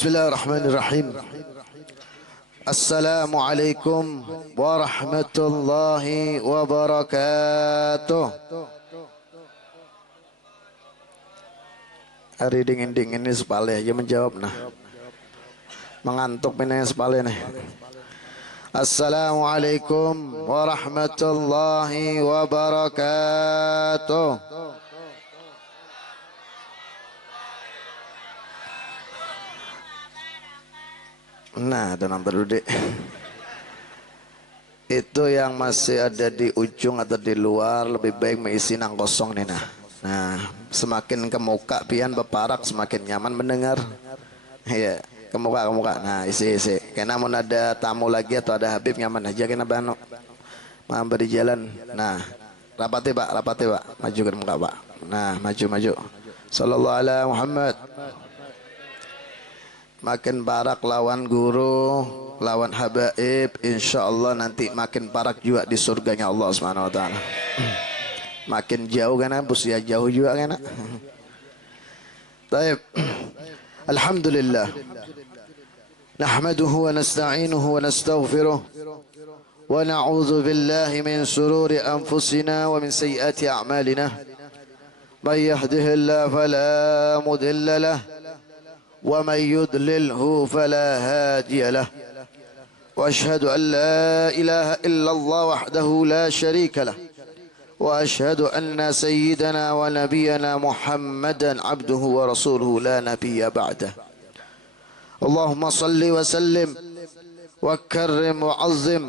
Bismillahirrahmanirrahim. Assalamualaikum warahmatullahi wabarakatuh. Hari dingin-dingin ini sepale aja menjawab nah. Mengantuk ini sepale nih. Assalamualaikum warahmatullahi wabarakatuh. Nah, tenang dulu dek. Itu yang masih ada di ujung atau di luar lebih baik mengisi nang kosong nih nah. Nah, semakin ke muka pian beparak semakin nyaman mendengar. Iya, ke muka. Nah, isi. Karena mau ada tamu lagi atau ada Habib nyaman aja kena bano. Mampir di jalan. Nah, rapati Pak. Maju ke muka Pak. Nah, maju. Sallallahu alaihi Muhammad. Makin barak lawan guru, lawan habaib, insyaallah nanti makin barak juga di surganya Allah Subhanahu wa taala. Makin jauh kan usia jauh juga kan. Baik. Alhamdulillah. Nahmaduhu wa nasta'inuhu wa nastaghfiruh wa na'udzu billahi min shururi anfusina wa min sayyiati a'malina. May yahdihillahu fala mudilla lahu ومن يضلله فلا هادي له واشهد ان لا اله الا الله وحده لا شريك له واشهد ان سيدنا ونبينا محمدا عبده ورسوله لا نبي بعده اللهم صل وسلم وكرم وعظم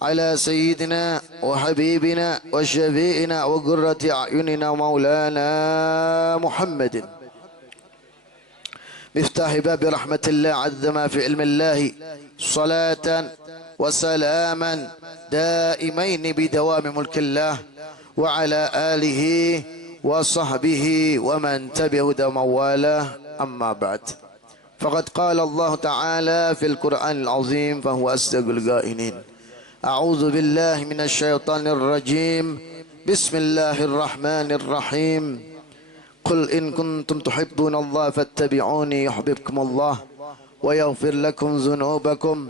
على سيدنا وحبيبنا وشفيعنا وقرة اعيننا مولانا محمد مفتاح باب رحمة الله عز ما في علم الله صلاة وسلاما دائمين بدوام ملك الله وعلى آله وصحبه ومن تبعه وموالاه أما بعد فقد قال الله تعالى في القرآن العظيم فهو أصدق القائلين أعوذ بالله من الشيطان الرجيم بسم الله الرحمن الرحيم قل إن كنتم تحبون الله فاتبعوني يحببكم الله ويغفر لكم ذنوبكم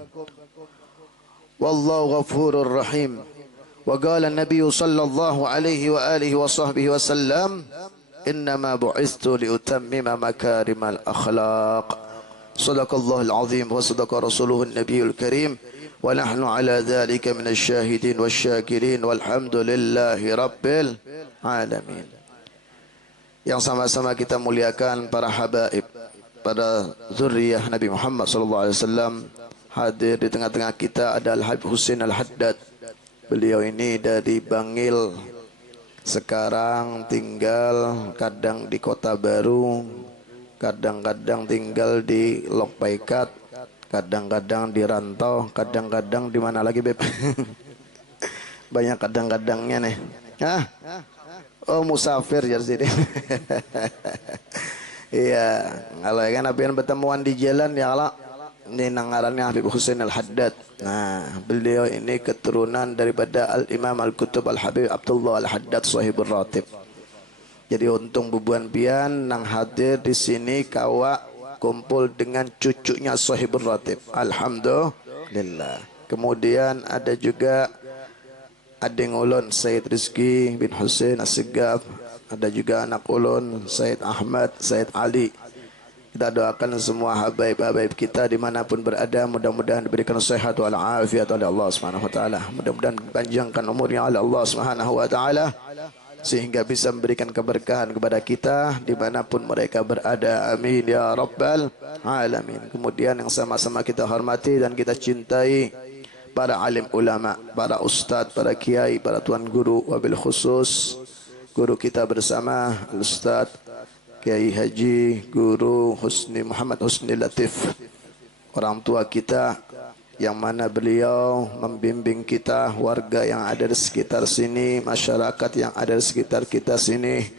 والله غفور رحيم وقال النبي صلى الله عليه وآله وصحبه وسلم إنما بعثت لأتمم مكارم الأخلاق صدق الله العظيم وصدق رسوله النبي الكريم ونحن على ذلك من الشاهدين والشاكرين والحمد لله رب العالمين. Yang sama-sama kita muliakan para habaib, para zuriyah Nabi Muhammad SAW. Hadir di tengah-tengah kita ada Al-Habib Husain Al-Haddad. Beliau ini dari Bangil, sekarang tinggal kadang di Kota Baru, kadang-kadang tinggal di Lokpaikat, kadang-kadang di Rantau, kadang-kadang di mana lagi Beb? Banyak kadang-kadangnya nih. Oh musafir jadi sini. Iya, kalau kan apian bertemuan di jalan ya Allah. Ini nangarannya Habib Husain Al-Haddad. Nah, beliau ini keturunan daripada Al-Imam Al-Kutub Al-Habib Abdullah Al-Haddad Sahibur Ratib. Jadi untung bubuan pian nang hadir di sini kawa kumpul dengan cucunya Sahibur Ratib. Alhamdulillah. Kemudian ada juga adeng ulun Said Rizki bin Husain As-Segaf, ada juga anak ulun Said Ahmad, Said Ali. Kita doakan semua habaib-habaib kita dimanapun berada, mudah-mudahan diberikan sehat wal afiat oleh Allah Subhanahu wa taala. Mudah-mudahan dipanjangkan umurnya oleh Allah Subhanahu wa taala sehingga bisa memberikan keberkahan kepada kita dimanapun mereka berada. Amin ya rabbal alamin. Kemudian yang sama-sama kita hormati dan kita cintai para alim ulama, para ustadz, para kiai, para tuan guru, wabil khusus guru kita bersama Al-Ustadz Kiai Haji Guru Husni Muhammad Husni Latif, orang tua kita yang mana beliau membimbing kita, warga yang ada di sekitar sini, masyarakat yang ada di sekitar kita sini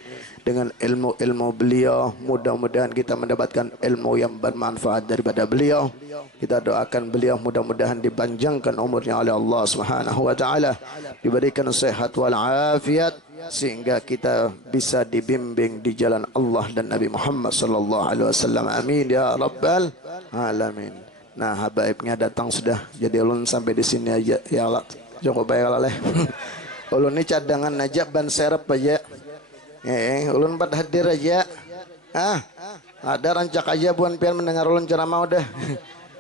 dengan ilmu-ilmu beliau. Mudah-mudahan kita mendapatkan ilmu yang bermanfaat daripada beliau. Kita doakan beliau mudah-mudahan dipanjangkan umurnya oleh Allah Subhanahu wa taala, diberikan sehat wal afiat sehingga kita bisa dibimbing di jalan Allah dan Nabi Muhammad sallallahu alaihi wasallam. Amin ya rabbal alamin. Nah, habaibnya datang sudah. Jadi ulun sampai di sini aja ya Allah. Cukup baik lah. Ulun ini cadangan aja ban serep aja. Ulun empat hadir aja. Ada rancak aja buan pian mendengar ulun ceramah udah.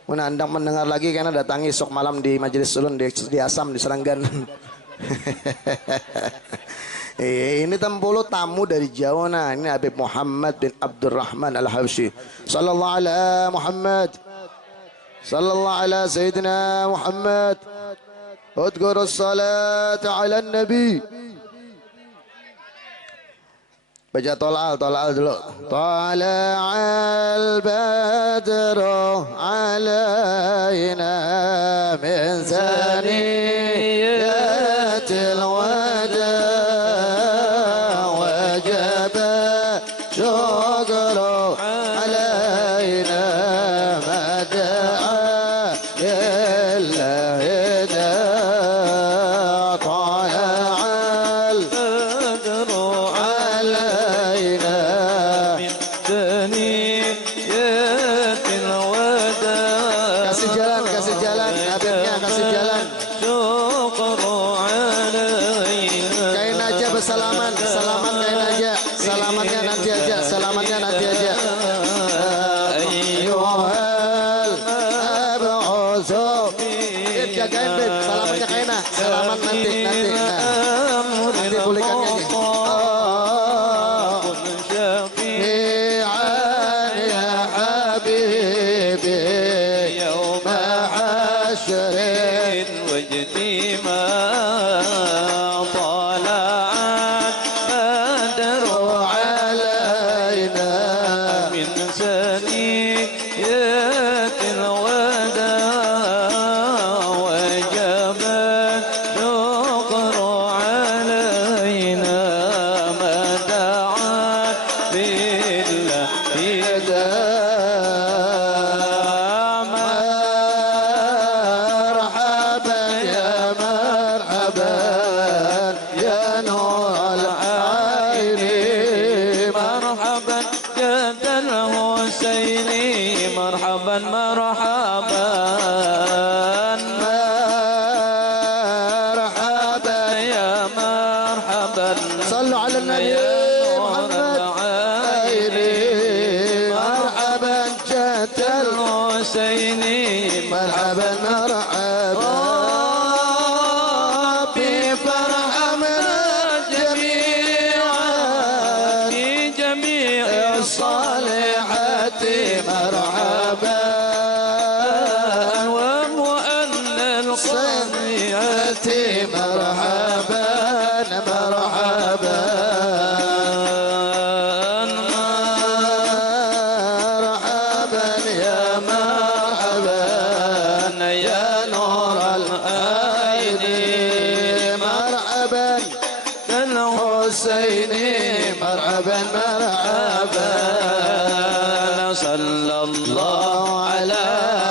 Mun andang mendengar lagi karena datangi sok malam di majelis ulun di Asam di Seranggan. Ini tempulu tamu dari jauh. Nah, ini Habib Muhammad bin Abdurrahman Al-Habsyi. Sallallahu ala Muhammad. Sallallahu ala Sayyidina Muhammad. Udhkur as-salata ala nabi. Baca tola'al dulu. Tala'al badru alayna min zaniyatil wada wajaba syukru alayna mada'a lillahi da tala'al badru alayna min zaniyatil wada. Kasih jalan Habibnya, kasih jalan. Kain aja bersalaman, selamat kain aja, selamatnya nanti aja, selamatnya nanti aja. Ayyuhal ab'usu. Jagain Bib, selamatnya kainah, selamat nanti. Nanti pulihkannya aja. Ya Habibi yawma hasyrin wajtima tala'at badru alayna min saniyatil wada wajaba syukru alayna mada'at lillahi da. مرحبا مرحبا مرحبا يا مرحبا. صلوا على النبي محمد. مرحبا جد الحسيني مرحبا مرحبا بفرح من جميعا في جميع الصالحات مرحبا ومؤن القضية مرحبا مرحبا مرحبا يا مرحبا يا نور العين مرحبا الحسيني مرحبا مرحبا. صلى الله على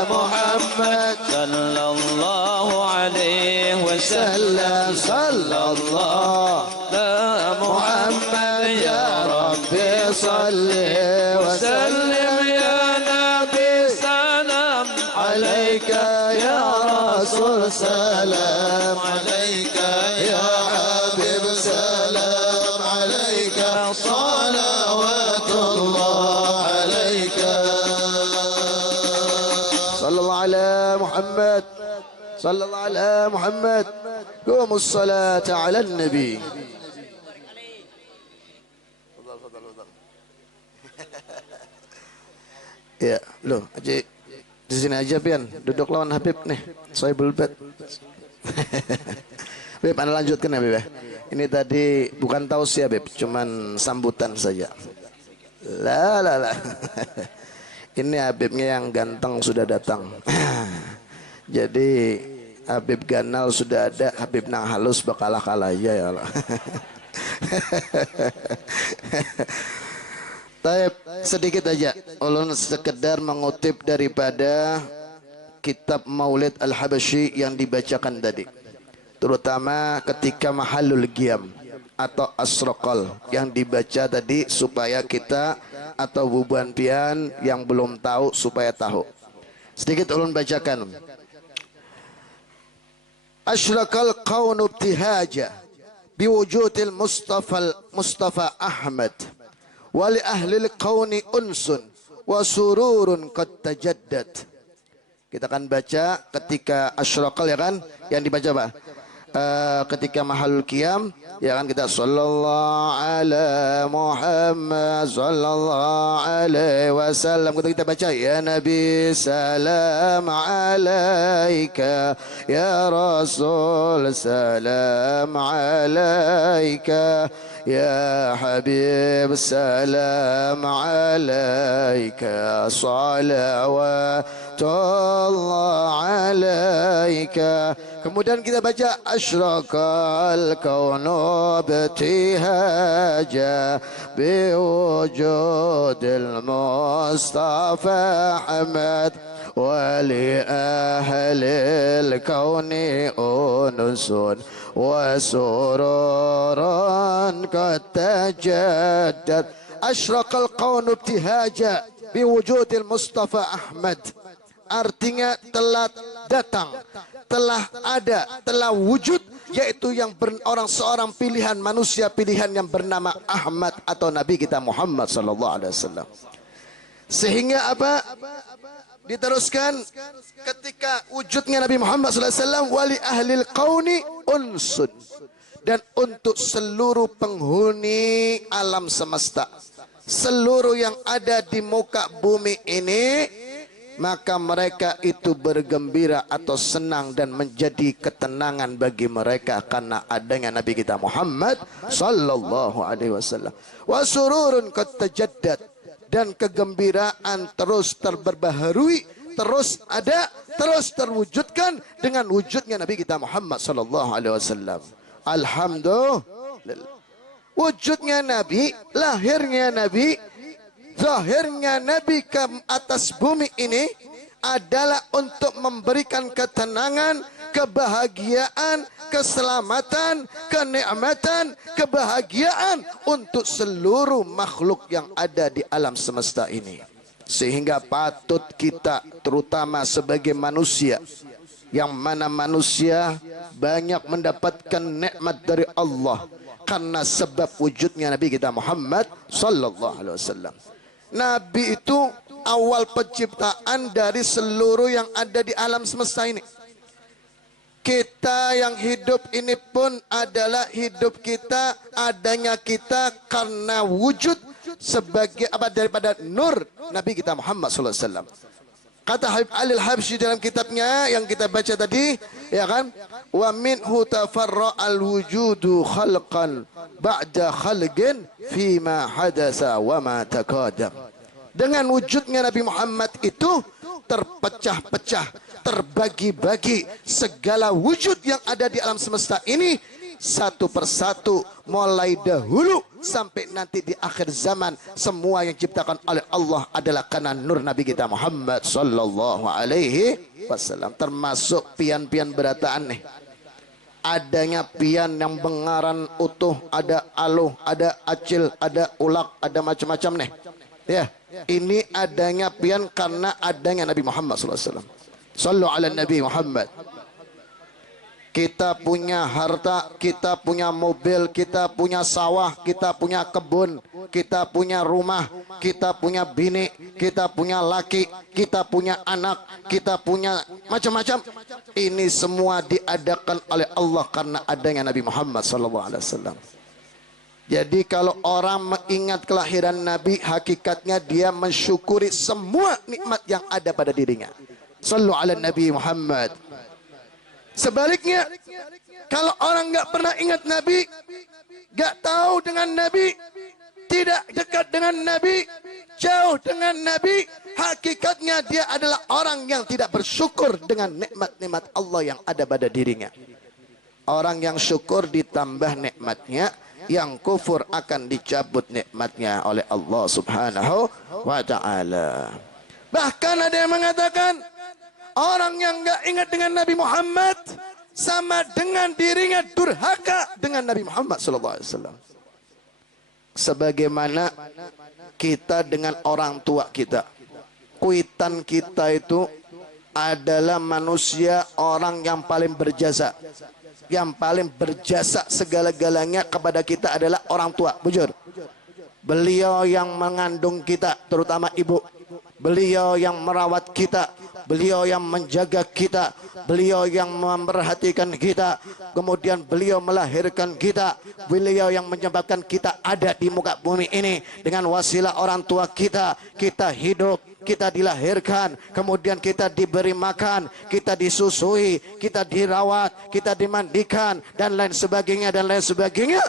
محمد صلى الله عليه وسلم. صلى الله على محمد يا ربي صل وسلم يا نبي سلام عليك يا رسول سلام عليك يا حبيب سلام عليك صلوات الله عليك. صلى الله على محمد صلى الله على محمد. قوموا الصلاة على النبي. Ya, loh, aja di sini aja pian, duduk lawan Habib nih. Saya belbet. Beb, anda lanjutkan ya Beb. Ini tadi bukan tausiah Beb, cuman sambutan saja. Lah. Ini Habibnya yang ganteng sudah datang. Jadi Habib Ganal sudah ada, Habib nang halus bakalah kalah aja ya Allah. Taib, sedikit aja ulun sekedar mengutip daripada kitab Maulid Al-Habsyi yang dibacakan tadi, terutama ketika Mahalul Qiyam atau Asraqal yang dibaca tadi, supaya kita atau bubuan pian yang belum tahu supaya tahu. Sedikit ulun bacakan. Asyraqal qaunu ibtihaja biwujudil Mustafa Ahmad wa li ahli al-qauni unsun wa sururun qad tajaddad. Kita akan baca ketika asyraqal, ya kan, yang dibaca apa? Ketika mahalul qiyam, ya kan, kita sallallahu ala Muhammad sallallahu alaihi wasallam. Kita baca ya Nabi salam alaika, ya Rasul salam alaika, ya Habib salam alaika, salawatullah alaika. Kemudian kita baca asyraqal kaunu ibtihaja biwujudil Mustafa Ahmad wa li ahlil kauni unusun wa sururun qad tajaddad. Asyraqal kaunu ibtihaja biwujudil Mustafa Ahmad, artinya telah datang, telah ada, telah wujud, yaitu yang seorang pilihan manusia, pilihan yang bernama Ahmad atau Nabi kita Muhammad sallallahu alaihi wasallam. Sehingga apa? Diteruskan ketika wujudnya Nabi Muhammad sallallahu alaihi wasallam, wali ahlil qauni unsun, dan untuk seluruh penghuni alam semesta, seluruh yang ada di muka bumi ini, maka mereka itu bergembira atau senang dan menjadi ketenangan bagi mereka karena adanya Nabi kita Muhammad sallallahu alaihi wasallam. Wa sururun qad tajaddad, dan kegembiraan terus terbaharui, terus ada, terus terwujudkan dengan wujudnya Nabi kita Muhammad sallallahu alaihi wasallam. Alhamdulillah. Wujudnya Nabi, lahirnya Nabi, zahirnya Nabi ke atas bumi ini adalah untuk memberikan ketenangan, kebahagiaan, keselamatan, kenikmatan, kebahagiaan untuk seluruh makhluk yang ada di alam semesta ini. Sehingga patut kita, terutama sebagai manusia, yang mana manusia banyak mendapatkan nikmat dari Allah karena sebab wujudnya Nabi kita Muhammad sallallahu alaihi wasallam. Nabi itu awal penciptaan dari seluruh yang ada di alam semesta ini. Kita yang hidup ini pun adalah hidup kita, adanya kita karena wujud sebagai apa, daripada nur Nabi kita Muhammad sallallahu alaihi wasallam. Kata Habib Ali Al-Habsyi dalam kitabnya yang kita baca tadi, ya kan, wa minhu tafarra'al wujudu khalqan ba'da khalqin fima hadasa wa ma taqaddam. Dengan wujudnya Nabi Muhammad itu terpecah-pecah, terbagi-bagi segala wujud yang ada di alam semesta ini satu persatu, mulai dahulu sampai nanti di akhir zaman. Semua yang diciptakan oleh Allah adalah karena nur Nabi kita Muhammad sallallahu alaihi wasallam. Termasuk pian-pian berataan nih, adanya pian yang bengaran utuh, ada aluh, ada acil, ada ulak, ada macam-macam nih, ya. Ini adanya pian karena adanya Nabi Muhammad sallallahu alaihi wasallam. Sallu ala Nabi Muhammad. Kita punya harta, kita punya mobil, kita punya sawah, kita punya kebun, kita punya rumah, kita punya bini, kita punya laki, kita punya anak, kita punya macam-macam. Ini semua diadakan oleh Allah karena adanya Nabi Muhammad SAW. Jadi kalau orang mengingat kelahiran Nabi, hakikatnya dia mensyukuri semua nikmat yang ada pada dirinya. Sallu ala Nabi Muhammad. Sebaliknya, kalau orang nggak pernah ingat Nabi, nggak tahu dengan Nabi, tidak dekat dengan Nabi, jauh dengan Nabi, hakikatnya dia adalah orang yang tidak bersyukur dengan nikmat-nikmat Allah yang ada pada dirinya. Orang yang syukur ditambah nikmatnya, yang kufur akan dicabut nikmatnya oleh Allah Subhanahu wa ta'ala. Bahkan ada yang mengatakan, orang yang nggak ingat dengan Nabi Muhammad sama dengan dirinya durhaka dengan Nabi Muhammad SAW. Sebagaimana kita dengan orang tua kita, kuitan kita itu adalah manusia orang yang paling berjasa. Yang paling berjasa segala-galanya kepada kita adalah orang tua. Bujur. Beliau yang mengandung kita, terutama ibu. Beliau yang merawat kita, beliau yang menjaga kita, beliau yang memperhatikan kita, kemudian beliau melahirkan kita, beliau yang menyebabkan kita ada di muka bumi ini. Dengan wasilah orang tua kita, kita hidup, kita dilahirkan, kemudian kita diberi makan, kita disusui, kita dirawat, kita dimandikan, dan lain sebagainya, dan lain sebagainya.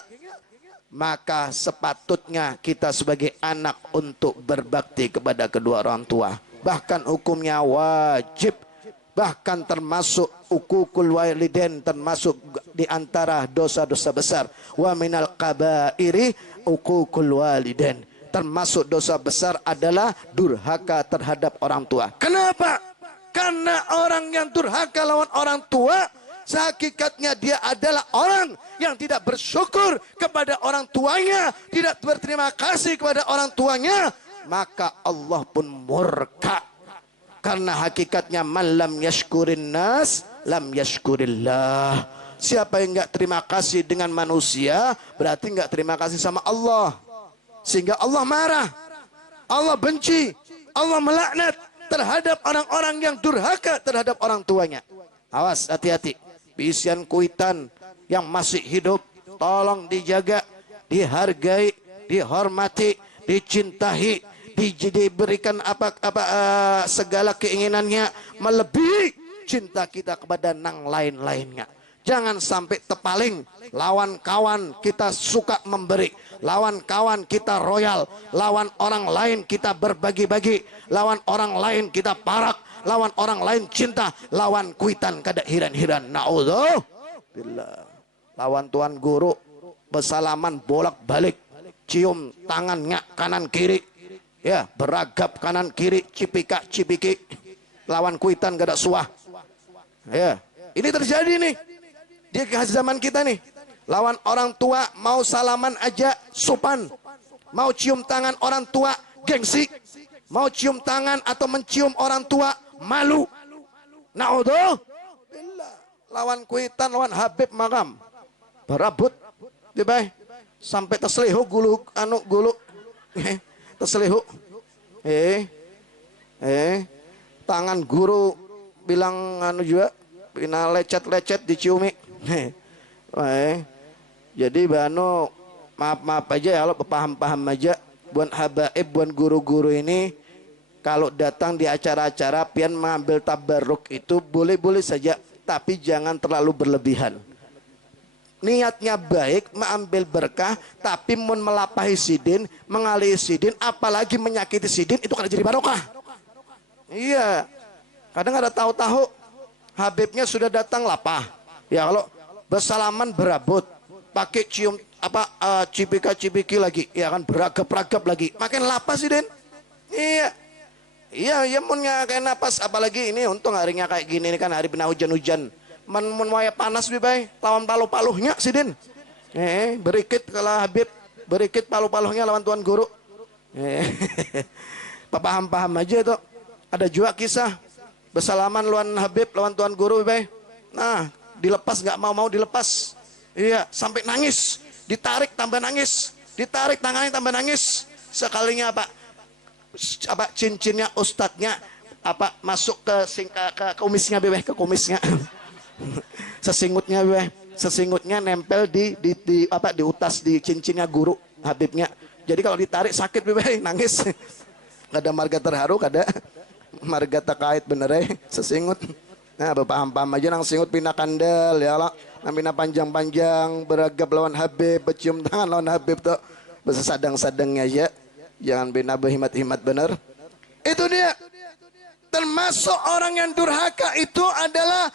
Maka sepatutnya kita sebagai anak untuk berbakti kepada kedua orang tua. Bahkan hukumnya wajib. Bahkan termasuk ukukul walidain, termasuk di antara dosa-dosa besar. Wa minal kabairi ukukul walidain. Termasuk dosa besar adalah durhaka terhadap orang tua. Kenapa? Karena orang yang durhaka lawan orang tua, hakikatnya dia adalah orang yang tidak bersyukur kepada orang tuanya, tidak berterima kasih kepada orang tuanya, maka Allah pun murka. Karena hakikatnya man lam yashkurin nas lam yashkurillah. Siapa yang enggak terima kasih dengan manusia, berarti enggak terima kasih sama Allah. Sehingga Allah marah, Allah benci, Allah melaknat terhadap orang-orang yang durhaka terhadap orang tuanya. Awas, hati-hati. Isian kuitan yang masih hidup tolong dijaga, dihargai, dihormati, dicintai, diberikan segala keinginannya melebihi cinta kita kepada nang lain-lainnya. Jangan sampai tepaling. Lawan kawan kita suka memberi, lawan kawan kita royal, lawan orang lain kita berbagi-bagi, lawan orang lain kita parak, lawan orang lain cinta, lawan kuitan kada hiran-hiran. Na'udzubillah. Lawan tuan guru bersalaman bolak-balik, cium tangannya kanan kiri, ya beragap kanan kiri, cipika-cipiki. Lawan kuitan kada suah. Ya, ini terjadi nih di zaman kita nih. Lawan orang tua mau salaman aja sopan, mau cium tangan orang tua gengsi, mau cium tangan atau mencium orang tua malu. Na'udzubillah. Lawan kuitan, lawan Habib Makam berabut, dibai sampai terselihu gulu terselihu. Tangan guru bilang juga bina lecet-lecet diciumi. Jadi bano maaf aja ya, kalau paham aja buat habaib, buat guru-guru ini kalau datang di acara-acara pian mengambil tabarruk itu boleh-boleh saja, tapi jangan terlalu berlebihan. Niatnya baik, mengambil berkah, tapi mun melapahi sidin, mengalihi sidin, apalagi menyakiti sidin, itu kan jadi barokah. Iya, kadang ada tahu-tahu Habibnya sudah datang lapah. Ya kalau bersalaman berabut, pakai cium cipika-cipiki lagi, ya kan beragap-ragap lagi, makin lapar sih Den. Iya munnya kayak napas, apalagi ini untung harinya kayak gini, ini kan hari benar hujan-hujan, mun waya panas bibai, lawan paluh-paluhnya sih Den. Berikit kalau Habib, berikit paluh-paluhnya lawan tuan guru. Paham-paham aja itu. Ada juga kisah bersalaman lawan Habib lawan tuan guru bibai. Nah, dilepas nggak mau dilepas. Iya, sampai nangis, ditarik tambah nangis, ditarik tangannya tambah nangis. Sekalinya cincinnya ustadznya masuk ke kumisnya bebeh, ke kumisnya. Sesingutnya bebeh, sesingutnya nempel di utas, di cincinnya guru Habibnya. Jadi kalau ditarik sakit bebeh, nangis. Kada marga terharu, kada marga terkait bener sesingut. Nah, paham-paham aja nang singut pina kandel ya lah. Namina panjang-panjang beragap lawan Habib, bercium tangan lawan Habib tuh. Besesadang-sadangnya aja. Jangan bina berhimat-himat bener. Itu dia. Termasuk orang yang durhaka itu adalah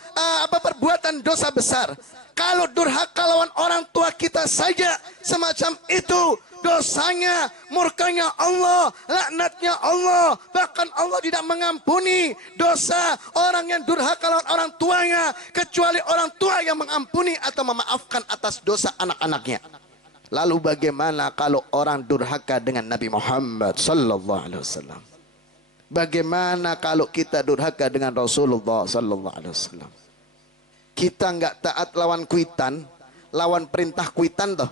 perbuatan dosa besar. Kalau durhaka lawan orang tua kita saja semacam itu, dosanya, murkanya Allah, laknatnya Allah. Bahkan Allah tidak mengampuni dosa orang yang durhaka lawan orang tuanya, kecuali orang tua yang mengampuni atau memaafkan atas dosa anak-anaknya. Lalu bagaimana kalau orang durhaka dengan Nabi Muhammad sallallahu alaihi wasallam? Bagaimana kalau kita durhaka dengan Rasulullah sallallahu alaihi wasallam? Kita nggak taat lawan kuitan, lawan perintah kuitan toh.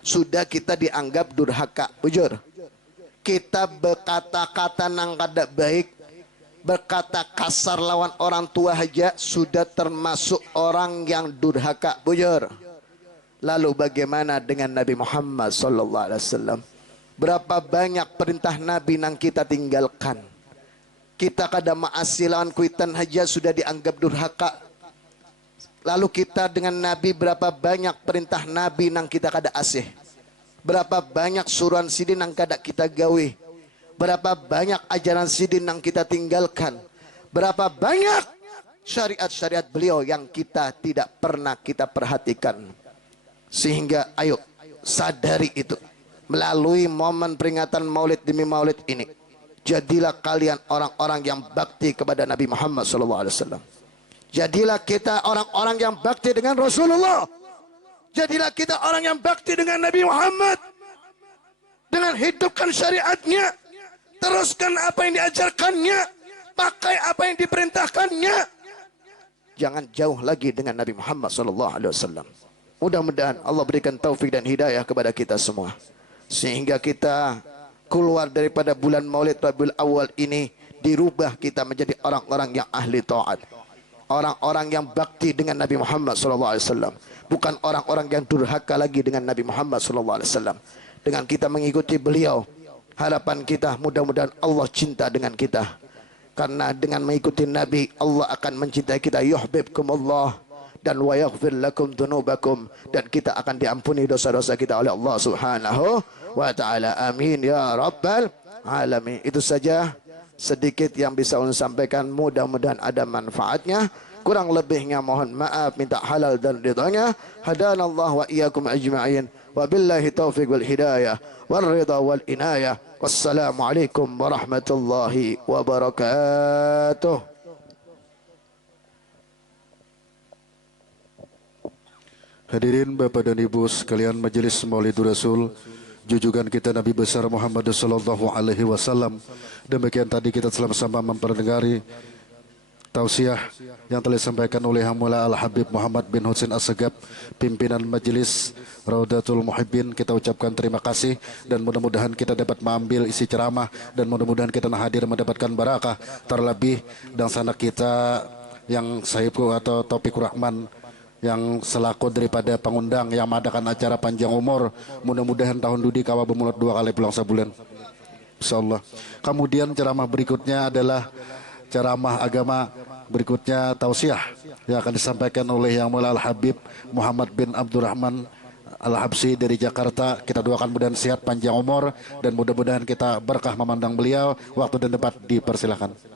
Sudah kita dianggap durhaka, bujur. Kita berkata-kata nang kada baik, berkata kasar lawan orang tua aja sudah termasuk orang yang durhaka, bujur. Lalu bagaimana dengan Nabi Muhammad sallallahu alaihi wasallam? Berapa banyak perintah Nabi yang kita tinggalkan? Kita kada maasi lawan kuitan aja sudah dianggap durhaka. Lalu kita dengan Nabi berapa banyak perintah Nabi nang kita kada asih. Berapa banyak suruhan sidin nang kada kita gawe. Berapa banyak ajaran sidin nang kita tinggalkan. Berapa banyak syariat-syariat beliau yang kita tidak pernah kita perhatikan. Sehingga ayo sadari itu. Melalui momen peringatan maulid demi maulid ini. Jadilah kalian orang-orang yang bakti kepada Nabi Muhammad SAW. Jadilah kita orang-orang yang bakti dengan Rasulullah. Jadilah kita orang yang bakti dengan Nabi Muhammad. Dengan hidupkan syariatnya. Teruskan apa yang diajarkannya. Pakai apa yang diperintahkannya. Jangan jauh lagi dengan Nabi Muhammad SAW. Mudah-mudahan Allah berikan taufik dan hidayah kepada kita semua. Sehingga kita keluar daripada bulan Maulid Rabiul Awal ini. Dirubah kita menjadi orang-orang yang ahli taat. Orang-orang yang bakti dengan Nabi Muhammad SAW. Bukan orang-orang yang durhaka lagi dengan Nabi Muhammad SAW. Dengan kita mengikuti beliau, harapan kita mudah-mudahan Allah cinta dengan kita. Karena dengan mengikuti Nabi, Allah akan mencintai kita. Yuhbibkumullah dan wa yaghfir lakum dunubakum, dan kita akan diampuni dosa-dosa kita oleh Allah Subhanahu wa taala. Amin ya rabbal alamin. Itu saja sedikit yang bisa ulun sampaikan, mudah-mudahan ada manfaatnya. Kurang lebihnya mohon maaf, minta halal dan ridhanya. Hadanallah wa iyyakum ajma'in. Wabillahi taufiq wal hidayah wal ridha wal inayah. Wassalamualaikum warahmatullahi wabarakatuh. Hadirin Bapak dan Ibu sekalian, Majelis Maulidur Rasul, junjungan kita Nabi besar Muhammad sallallahu alaihi wasallam. Demikian tadi kita sama-sama memperdengari tausiah yang telah disampaikan oleh Hamula Al-Habib Muhammad bin Husin As-Segaf, pimpinan Majelis Raudatul Muhibbin. Kita ucapkan terima kasih dan mudah-mudahan kita dapat mengambil isi ceramah dan mudah-mudahan kita hadir mendapatkan barakah. Terlebih dan sanak kita yang Sahibku atau Taufikur Rahman yang selaku daripada pengundang yang mengadakan acara panjang umur, mudah-mudahan tahun dudi kawa bermulut 2 kali pulang sebulan, insyaallah. Kemudian ceramah berikutnya adalah ceramah agama, berikutnya tausiah yang akan disampaikan oleh Yang Mulia Al-Habib Muhammad bin Abdurrahman Al-Habsi dari Jakarta. Kita doakan mudah-mudahan sehat, panjang umur, dan mudah-mudahan kita berkah memandang beliau. Waktu dan tempat dipersilakan.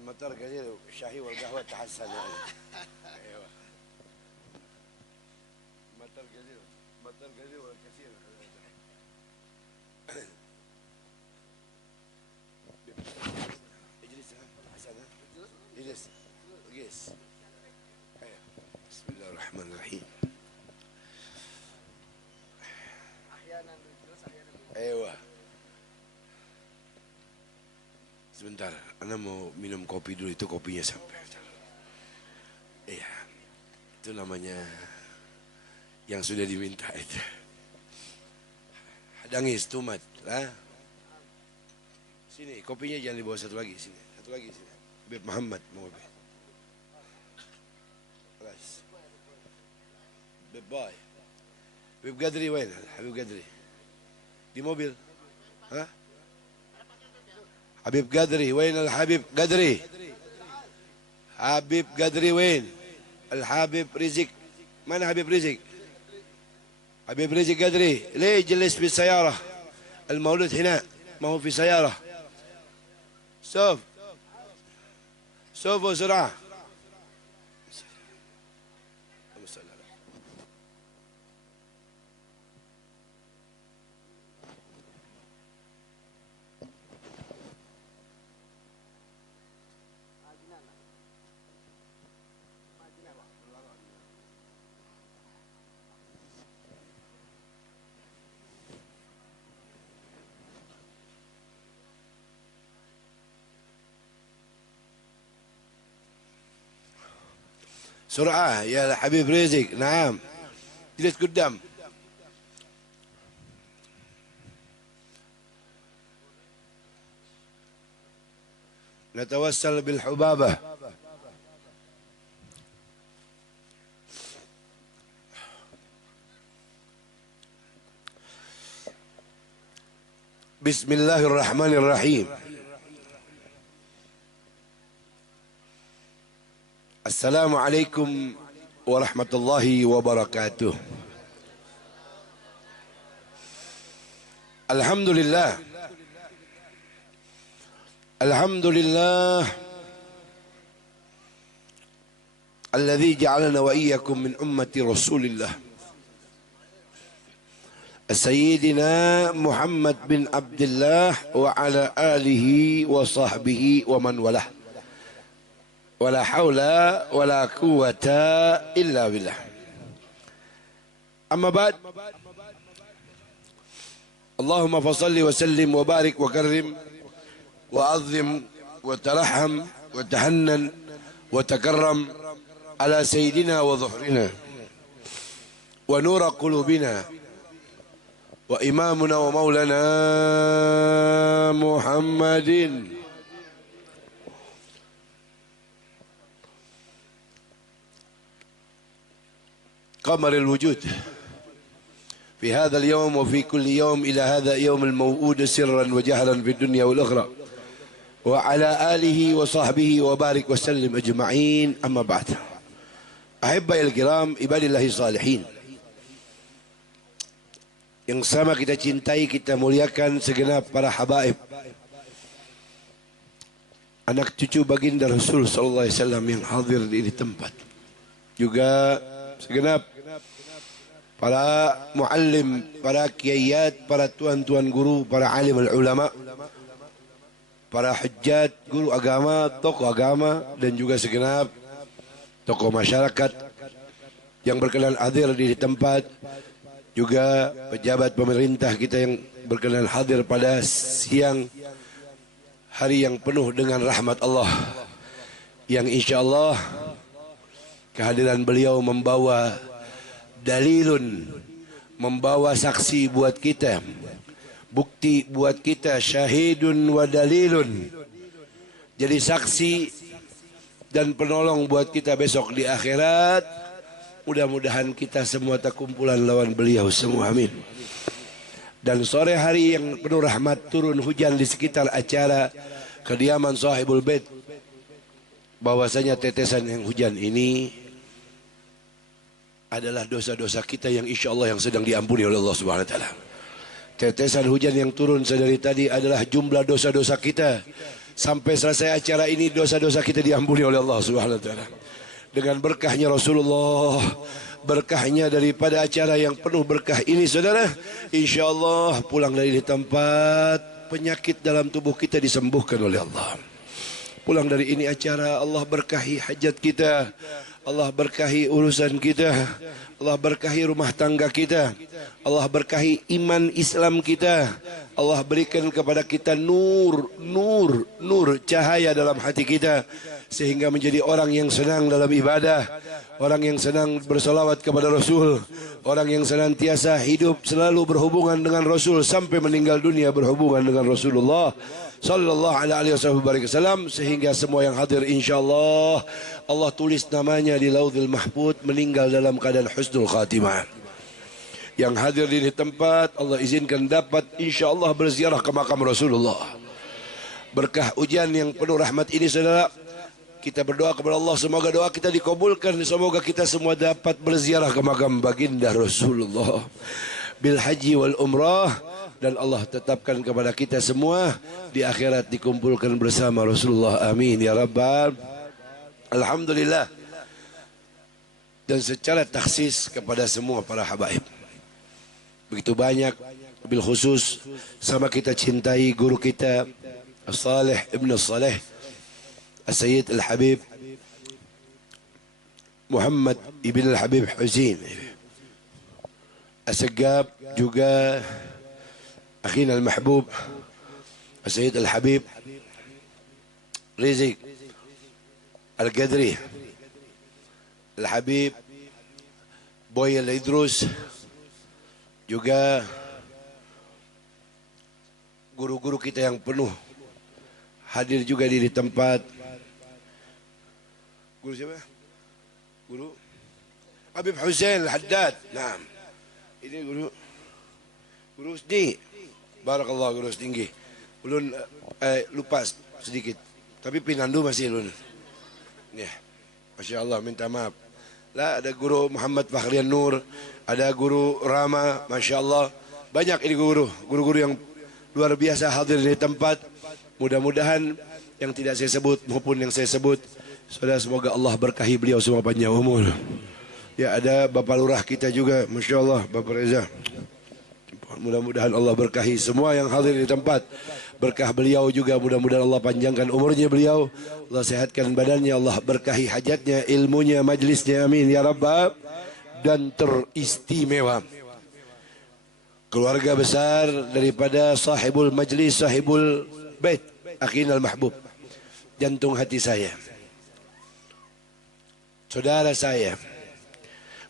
المطر قليل والشاهي والقهوة تحسن يعني. ايوه. مطر قليل والكثير. اجلس حسن. اجلس. قيس. ايوه. بسم الله الرحمن الرحيم. احيانا نجلس احيانا. ايوه. Sebentar, Anda mau minum kopi dulu, itu kopinya sampai. Iya, itu namanya yang sudah diminta itu. Hadangis, tumat, lah. Sini, kopinya jangan dibawa satu lagi, sini. Satu lagi, sini. Habib Muhammad, mau kopi. Kelas. Habib Boy. Habib Gadri, mana? Habib Gadri. Di mobil. Hah? حبيب قدري وين الحبيب قدري حبيب قدري وين الحبيب رزق من حبيب رزق حبيب رزق قدري ليه جلس في السيارة المولود هنا ما هو في سيارة سوف بسرعة سرعة يا حبيب رزق. نعم جلس قدام. نتوسل بالحبابة. بسم الله الرحمن الرحيم. السلام عليكم ورحمة الله وبركاته. الحمد لله. الحمد لله الذي جعلنا وإياكم من أمة رسول الله سيدنا محمد بن عبد الله وعلى آله وصحبه ومن والاه. ولا حول ولا قوة إلا بالله. أما بعد، اللهم فصل وسلم وبارك وكرم وعظم وترحم وتحنن وتكرم على سيدنا وظهرنا ونور قلوبنا وإمامنا ومولانا محمد قمر الوجود في هذا اليوم وفي كل يوم إلى هذا يوم الموعود سرا وجهرا في الدنيا والأخرى وعلى آله وصحبه وبارك وسلم أجمعين. أما بعد، أحبائي الكرام عباد الله الصالحين yang sama kita cintai, kita muliakan segenap para habaib, anak cucu baginda Rasul sallallahu alaihi wasallam yang hadir di tempat, juga segenap para muallim, para kiaiat, para tuan-tuan guru, para alim ulama, para hujjat, guru agama, tokoh agama, dan juga segenap tokoh masyarakat yang berkenan hadir di tempat, juga pejabat pemerintah kita yang berkenan hadir pada siang hari yang penuh dengan rahmat Allah, yang insyaAllah kehadiran beliau membawa dalilun, membawa saksi buat kita, bukti buat kita, syahidun wa dalilun, jadi saksi dan penolong buat kita besok di akhirat. Mudah-mudahan kita semua terkumpulan lawan beliau semua, amin. Dan sore hari yang penuh rahmat, turun hujan di sekitar acara kediaman sahibul bait, bahwasanya tetesan yang hujan ini adalah dosa-dosa kita yang insya Allah yang sedang diampuni oleh Allah Subhanahu wa taala. Tetesan hujan yang turun sedari tadi adalah jumlah dosa-dosa kita. Sampai selesai acara ini dosa-dosa kita diampuni oleh Allah Subhanahu wa taala. Dengan berkahnya Rasulullah, berkahnya daripada acara yang penuh berkah ini, saudara, insya Allah pulang dari tempat, penyakit dalam tubuh kita disembuhkan oleh Allah. Pulang dari ini acara, Allah berkahi hajat kita, Allah berkahi urusan kita, Allah berkahi rumah tangga kita, Allah berkahi iman Islam kita, Allah berikan kepada kita nur cahaya dalam hati kita, sehingga menjadi orang yang senang dalam ibadah, orang yang senang bersalawat kepada Rasul, orang yang senantiasa hidup selalu berhubungan dengan Rasul sampai meninggal dunia berhubungan dengan Rasulullah sallallahu alaihi wasallam, sehingga semua yang hadir insyaallah Allah tulis namanya di Lauhul Mahfuz meninggal dalam keadaan husnul khatimah. Yang hadir di tempat Allah izinkan dapat insyaallah berziarah ke makam Rasulullah. Berkah hujan yang penuh rahmat ini, saudara, kita berdoa kepada Allah, semoga doa kita dikabulkan, semoga kita semua dapat berziarah ke makam baginda Rasulullah bil haji wal umrah, dan Allah tetapkan kepada kita semua di akhirat dikumpulkan bersama Rasulullah, amin ya rabbal. Alhamdulillah. Dan secara taksis kepada semua para habaib, begitu banyak, bil khusus sama kita cintai guru kita As-Salih Ibn As-Salih As-Sayyid Al-Habib Muhammad Ibn Al-Habib Husin As-Sagab, juga akhina Al-Mahbub As-Sayyid Al-Habib Rizq Al-Qadri, Al-Habib Boy Al-Idrus, juga guru-guru kita yang penuh hadir juga di tempat. Guru siapa? Guru Habib Hussein Al-Haddad. Nah, ini guru Usni. Barakallah guru tinggi. Ulun lupa sedikit. Tapi Pinandu masih ulun. Ya. Masya Allah, minta maaf. Lah, ada guru Muhammad Fakhrian Nur, ada guru Rama, Masya Allah. Banyak ini guru-guru yang luar biasa hadir di tempat. Mudah-mudahan yang tidak saya sebut maupun yang saya sebut, saudara, semoga Allah berkahi beliau semua panjang umur. Ya, ada Bapak Lurah kita juga, Masya Allah, Bapak Reza. Mudah-mudahan Allah berkahi semua yang hadir di tempat. Berkah beliau juga, mudah-mudahan Allah panjangkan umurnya beliau. Allah sehatkan badannya, Allah berkahi hajatnya, ilmunya, majlisnya, amin ya Rabbah. Dan teristimewa keluarga besar daripada sahibul majlis, sahibul bait, Akhina al-Mahbub, jantung hati saya, saudara saya,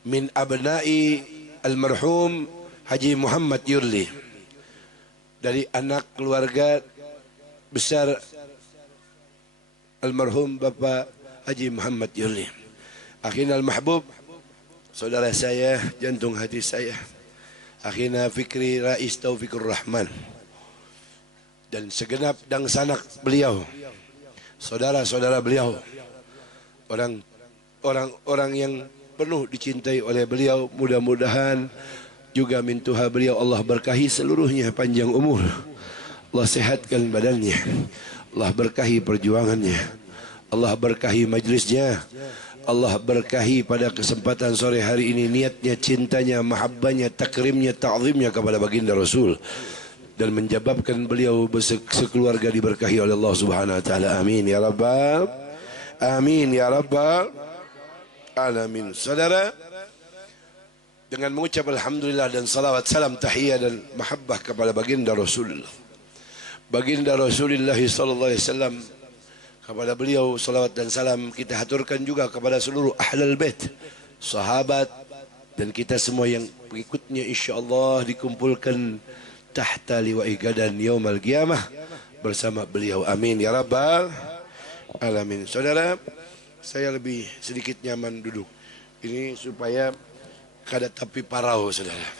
min abna'i almarhum Haji Muhammad Yurli, dari anak keluarga besar almarhum Bapak Haji Muhammad Yurli. Akhina al-Mahbub, saudara saya, jantung hati saya. Akhina Fikri Rais Taufikur Rahman, dan segenap dan sanak beliau, saudara-saudara beliau, orang-orang yang penuh dicintai oleh beliau. Mudah-mudahan juga min Tuhan beliau Allah berkahi seluruhnya panjang umur. Allah sehatkan badannya. Allah berkahi perjuangannya. Allah berkahi majlisnya. Allah berkahi pada kesempatan sore hari ini niatnya, cintanya, mahabbahnya, takrimnya, ta'zimnya kepada baginda Rasul, dan menjababkan beliau sekeluarga diberkahi oleh Allah Subhanahu wa taala. Amin ya rabbal amin ya rabbal alamin. Saudara, dengan mengucap alhamdulillah dan salawat salam tahiyah dan mahabbah kepada baginda Rasulullah, baginda Rasulullah sallallahu alaihi wasallam, kepada beliau salawat dan salam kita haturkan juga kepada seluruh ahlul bait, sahabat, dan kita semua yang pengikutnya insyaallah dikumpulkan tahta liwa'i gadan yaumal qiyamah bersama beliau. Amin ya rabbal alamin. Saudara, saya lebih sedikit nyaman duduk ini supaya kada tapi parau, saudara.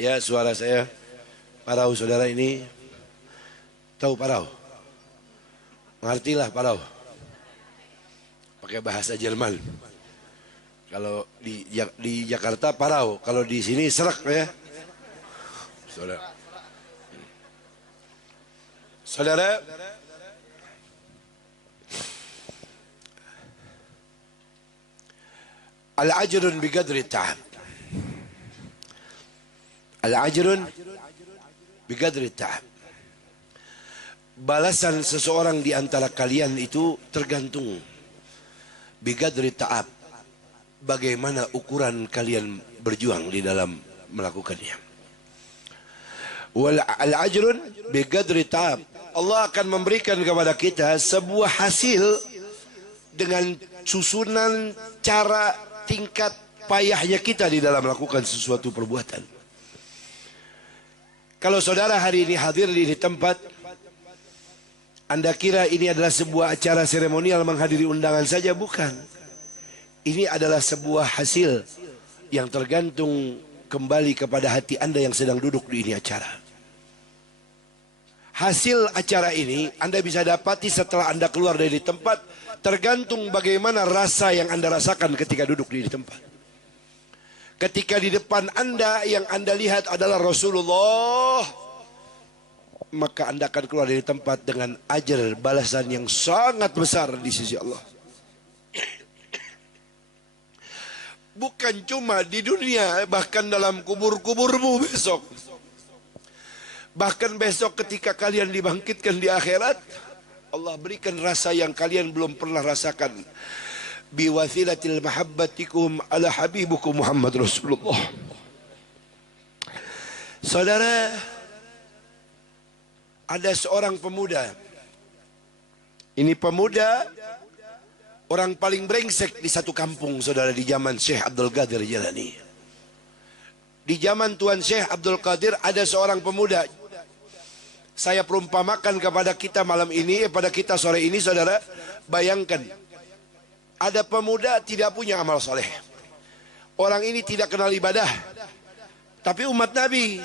Ya, suara saya parau, saudara. Ini tahu parau? Mengertilah parau. Pakai bahasa Jerman. Kalau di Jakarta parau, kalau di sini serak ya. Saudara. Saudara, al-ajrun biqadri ta'ab. Al-ajrun biqadri ta'ab. Balasan seseorang di antara kalian itu tergantung biqadri ta'ab, bagaimana ukuran kalian berjuang di dalam melakukannya. Wal ajrun biqadri ta'ab. Allah akan memberikan kepada kita sebuah hasil dengan susunan cara tingkat payahnya kita di dalam melakukan sesuatu perbuatan. Kalau saudara hari ini hadir di tempat, Anda kira ini adalah sebuah acara seremonial menghadiri undangan saja? Bukan. Ini adalah sebuah hasil yang tergantung kembali kepada hati Anda yang sedang duduk di ini acara. Hasil acara ini Anda bisa dapati setelah Anda keluar dari tempat, tergantung bagaimana rasa yang Anda rasakan ketika duduk di tempat. Ketika di depan Anda yang Anda lihat adalah Rasulullah, maka Anda akan keluar dari tempat dengan ajar balasan yang sangat besar di sisi Allah. Bukan cuma di dunia, bahkan dalam kubur-kuburmu besok. Bahkan besok ketika kalian dibangkitkan di akhirat, Allah berikan rasa yang kalian belum pernah rasakan. Biwathilatil mahabbatikum ala habibukum Muhammad Rasulullah. Saudara, ada seorang pemuda. Ini pemuda Orang paling brengsek di satu kampung, saudara, di zaman Syekh Abdul Qadir Jalani. Di zaman Tuan Syekh Abdul Qadir ada seorang pemuda. Saya perumpamakan kepada kita malam ini, pada kita sore ini, saudara, bayangkan. Ada pemuda tidak punya amal soleh. Orang ini tidak kenal ibadah. Tapi umat Nabi,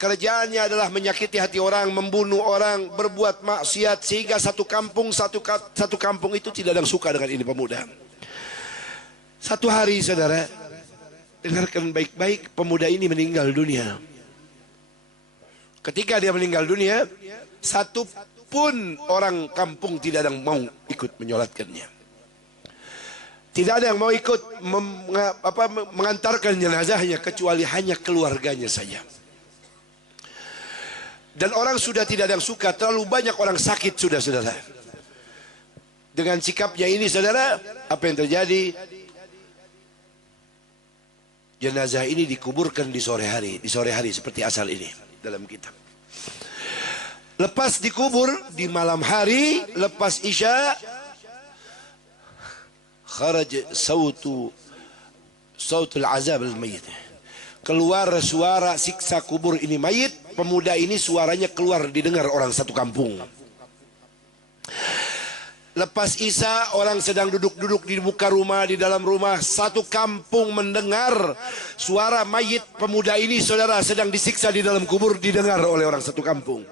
kerjaannya adalah menyakiti hati orang, membunuh orang, berbuat maksiat, sehingga satu kampung itu tidak ada yang suka dengan ini pemuda. Satu hari, saudara, dengarkan baik-baik, pemuda ini meninggal dunia. Ketika dia meninggal dunia, satu pun orang kampung tidak ada yang mau ikut menyolatkannya. Tidak ada yang mau ikut mengantarkan jenazahnya, kecuali hanya keluarganya saja. Dan orang sudah tidak ada yang suka, terlalu banyak orang sakit sudah, saudara. Dengan sikapnya ini, saudara, apa yang terjadi? Jenazah ini dikuburkan di sore hari seperti asal ini dalam kitab. Lepas dikubur di malam hari, lepas Isya, kharaj sautul azab al-mayyit. Keluar suara siksa kubur ini mayit. Pemuda ini suaranya keluar didengar orang satu kampung. Lepas Isya, orang sedang duduk-duduk di muka rumah, di dalam rumah. Satu kampung mendengar suara mayit pemuda ini, saudara, sedang disiksa di dalam kubur, didengar oleh orang satu kampung.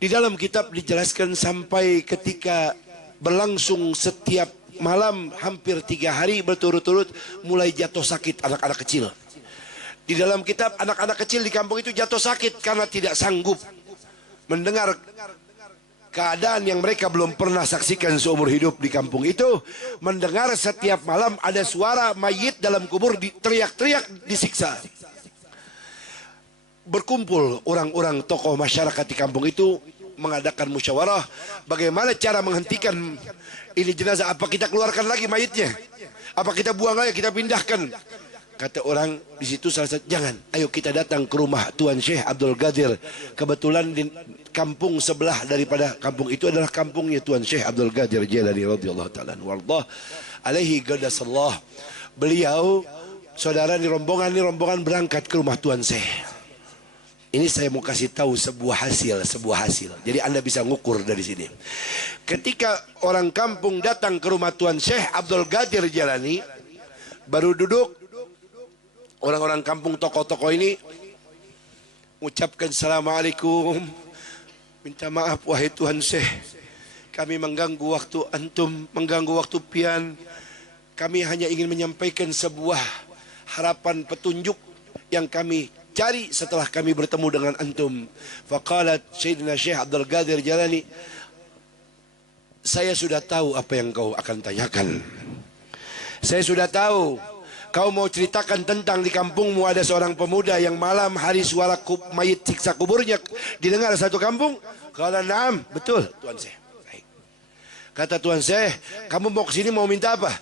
Di dalam kitab dijelaskan sampai ketika berlangsung setiap malam hampir 3 hari berturut-turut mulai jatuh sakit anak-anak kecil. Di dalam kitab, anak-anak kecil di kampung itu jatuh sakit karena tidak sanggup mendengar keadaan yang mereka belum pernah saksikan seumur hidup di kampung itu. Mendengar setiap malam ada suara mayit dalam kubur teriak-teriak disiksa. Berkumpul orang-orang tokoh masyarakat di kampung itu mengadakan musyawarah. Bagaimana cara menghentikan ini jenazah? Apa kita keluarkan lagi mayitnya? Apa kita buang lagi, kita pindahkan? Kata orang di situ salah satu, jangan. Ayo kita datang ke rumah Tuan Syekh Abdul Qadir. Kebetulan di kampung sebelah daripada kampung itu adalah kampungnya Tuan Syekh Abdul Qadir Jalani radhiyallahu taala warḍah alaihi qadasallah. Beliau, saudara, di rombongan berangkat ke rumah Tuan Syekh. Ini saya mau kasih tahu sebuah hasil. Jadi Anda bisa ngukur dari sini. Ketika orang kampung datang ke rumah Tuan Syekh Abdul Qadir Jalani, baru duduk, orang-orang kampung tokoh-tokoh ini ucapkan Assalamualaikum. Minta maaf wahai Tuan Syekh, kami mengganggu waktu antum, mengganggu waktu pian. Kami hanya ingin menyampaikan sebuah harapan petunjuk yang kami cari setelah kami bertemu dengan antum. Faqalat Sayyidina Syekh Abdul Qadir Jalani, saya sudah tahu apa yang kau akan tanyakan. Saya sudah tahu. Kau mau ceritakan tentang di kampungmu ada seorang pemuda yang malam hari suara mayit siksa kuburnya didengar satu kampung? Kalau naam, betul Tuan Syekh. Baik. Kata Tuan Syekh, kamu mau ke sini mau minta apa?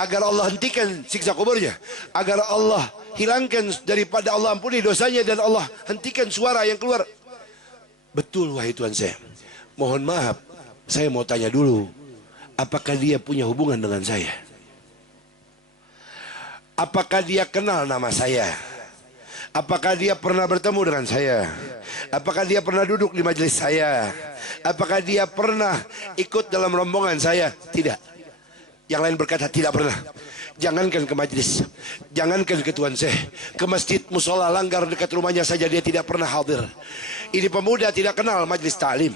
Agar Allah hentikan siksa kuburnya, agar Allah hilangkan daripada Allah ampuni dosanya dan Allah hentikan suara yang keluar. Betul wahai Tuan Syekh. Mohon maaf, saya mau tanya dulu, apakah dia punya hubungan dengan saya? Apakah dia kenal nama saya? Apakah dia pernah bertemu dengan saya? Apakah dia pernah duduk di majelis saya? Apakah dia pernah ikut dalam rombongan saya? Tidak. Yang lain berkata tidak pernah. Jangankan ke majelis, jangankan ke Tuan Syekh, ke masjid musola langgar dekat rumahnya saja dia tidak pernah hadir. Ini pemuda tidak kenal majelis ta'lim,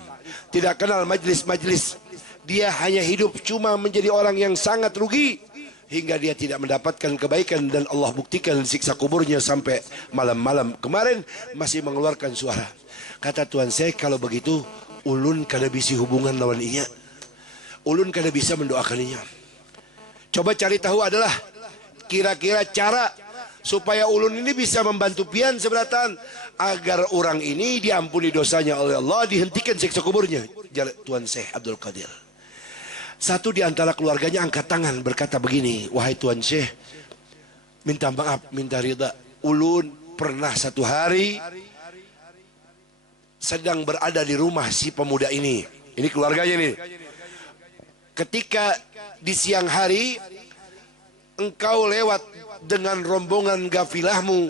tidak kenal majelis-majelis. Dia hanya hidup cuma menjadi orang yang sangat rugi, hingga dia tidak mendapatkan kebaikan dan Allah buktikan siksa kuburnya sampai malam-malam kemarin masih mengeluarkan suara. Kata Tuan Syekh, kalau begitu ulun kada bisi hubungan lawan inya, ulun kada bisa mendoakan inya. Coba cari tahu adalah kira-kira cara supaya ulun ini bisa membantu pian seberatan agar orang ini diampuni dosanya oleh Allah, dihentikan siksa kuburnya. Tuan Syekh Abdul Qadir. Satu di antara keluarganya angkat tangan berkata begini, wahai Tuan Syekh, minta maaf, minta ridha. Ulun pernah satu hari sedang berada di rumah si pemuda ini. Ini keluarganya nih. ketika di siang hari engkau lewat dengan rombongan gafilahmu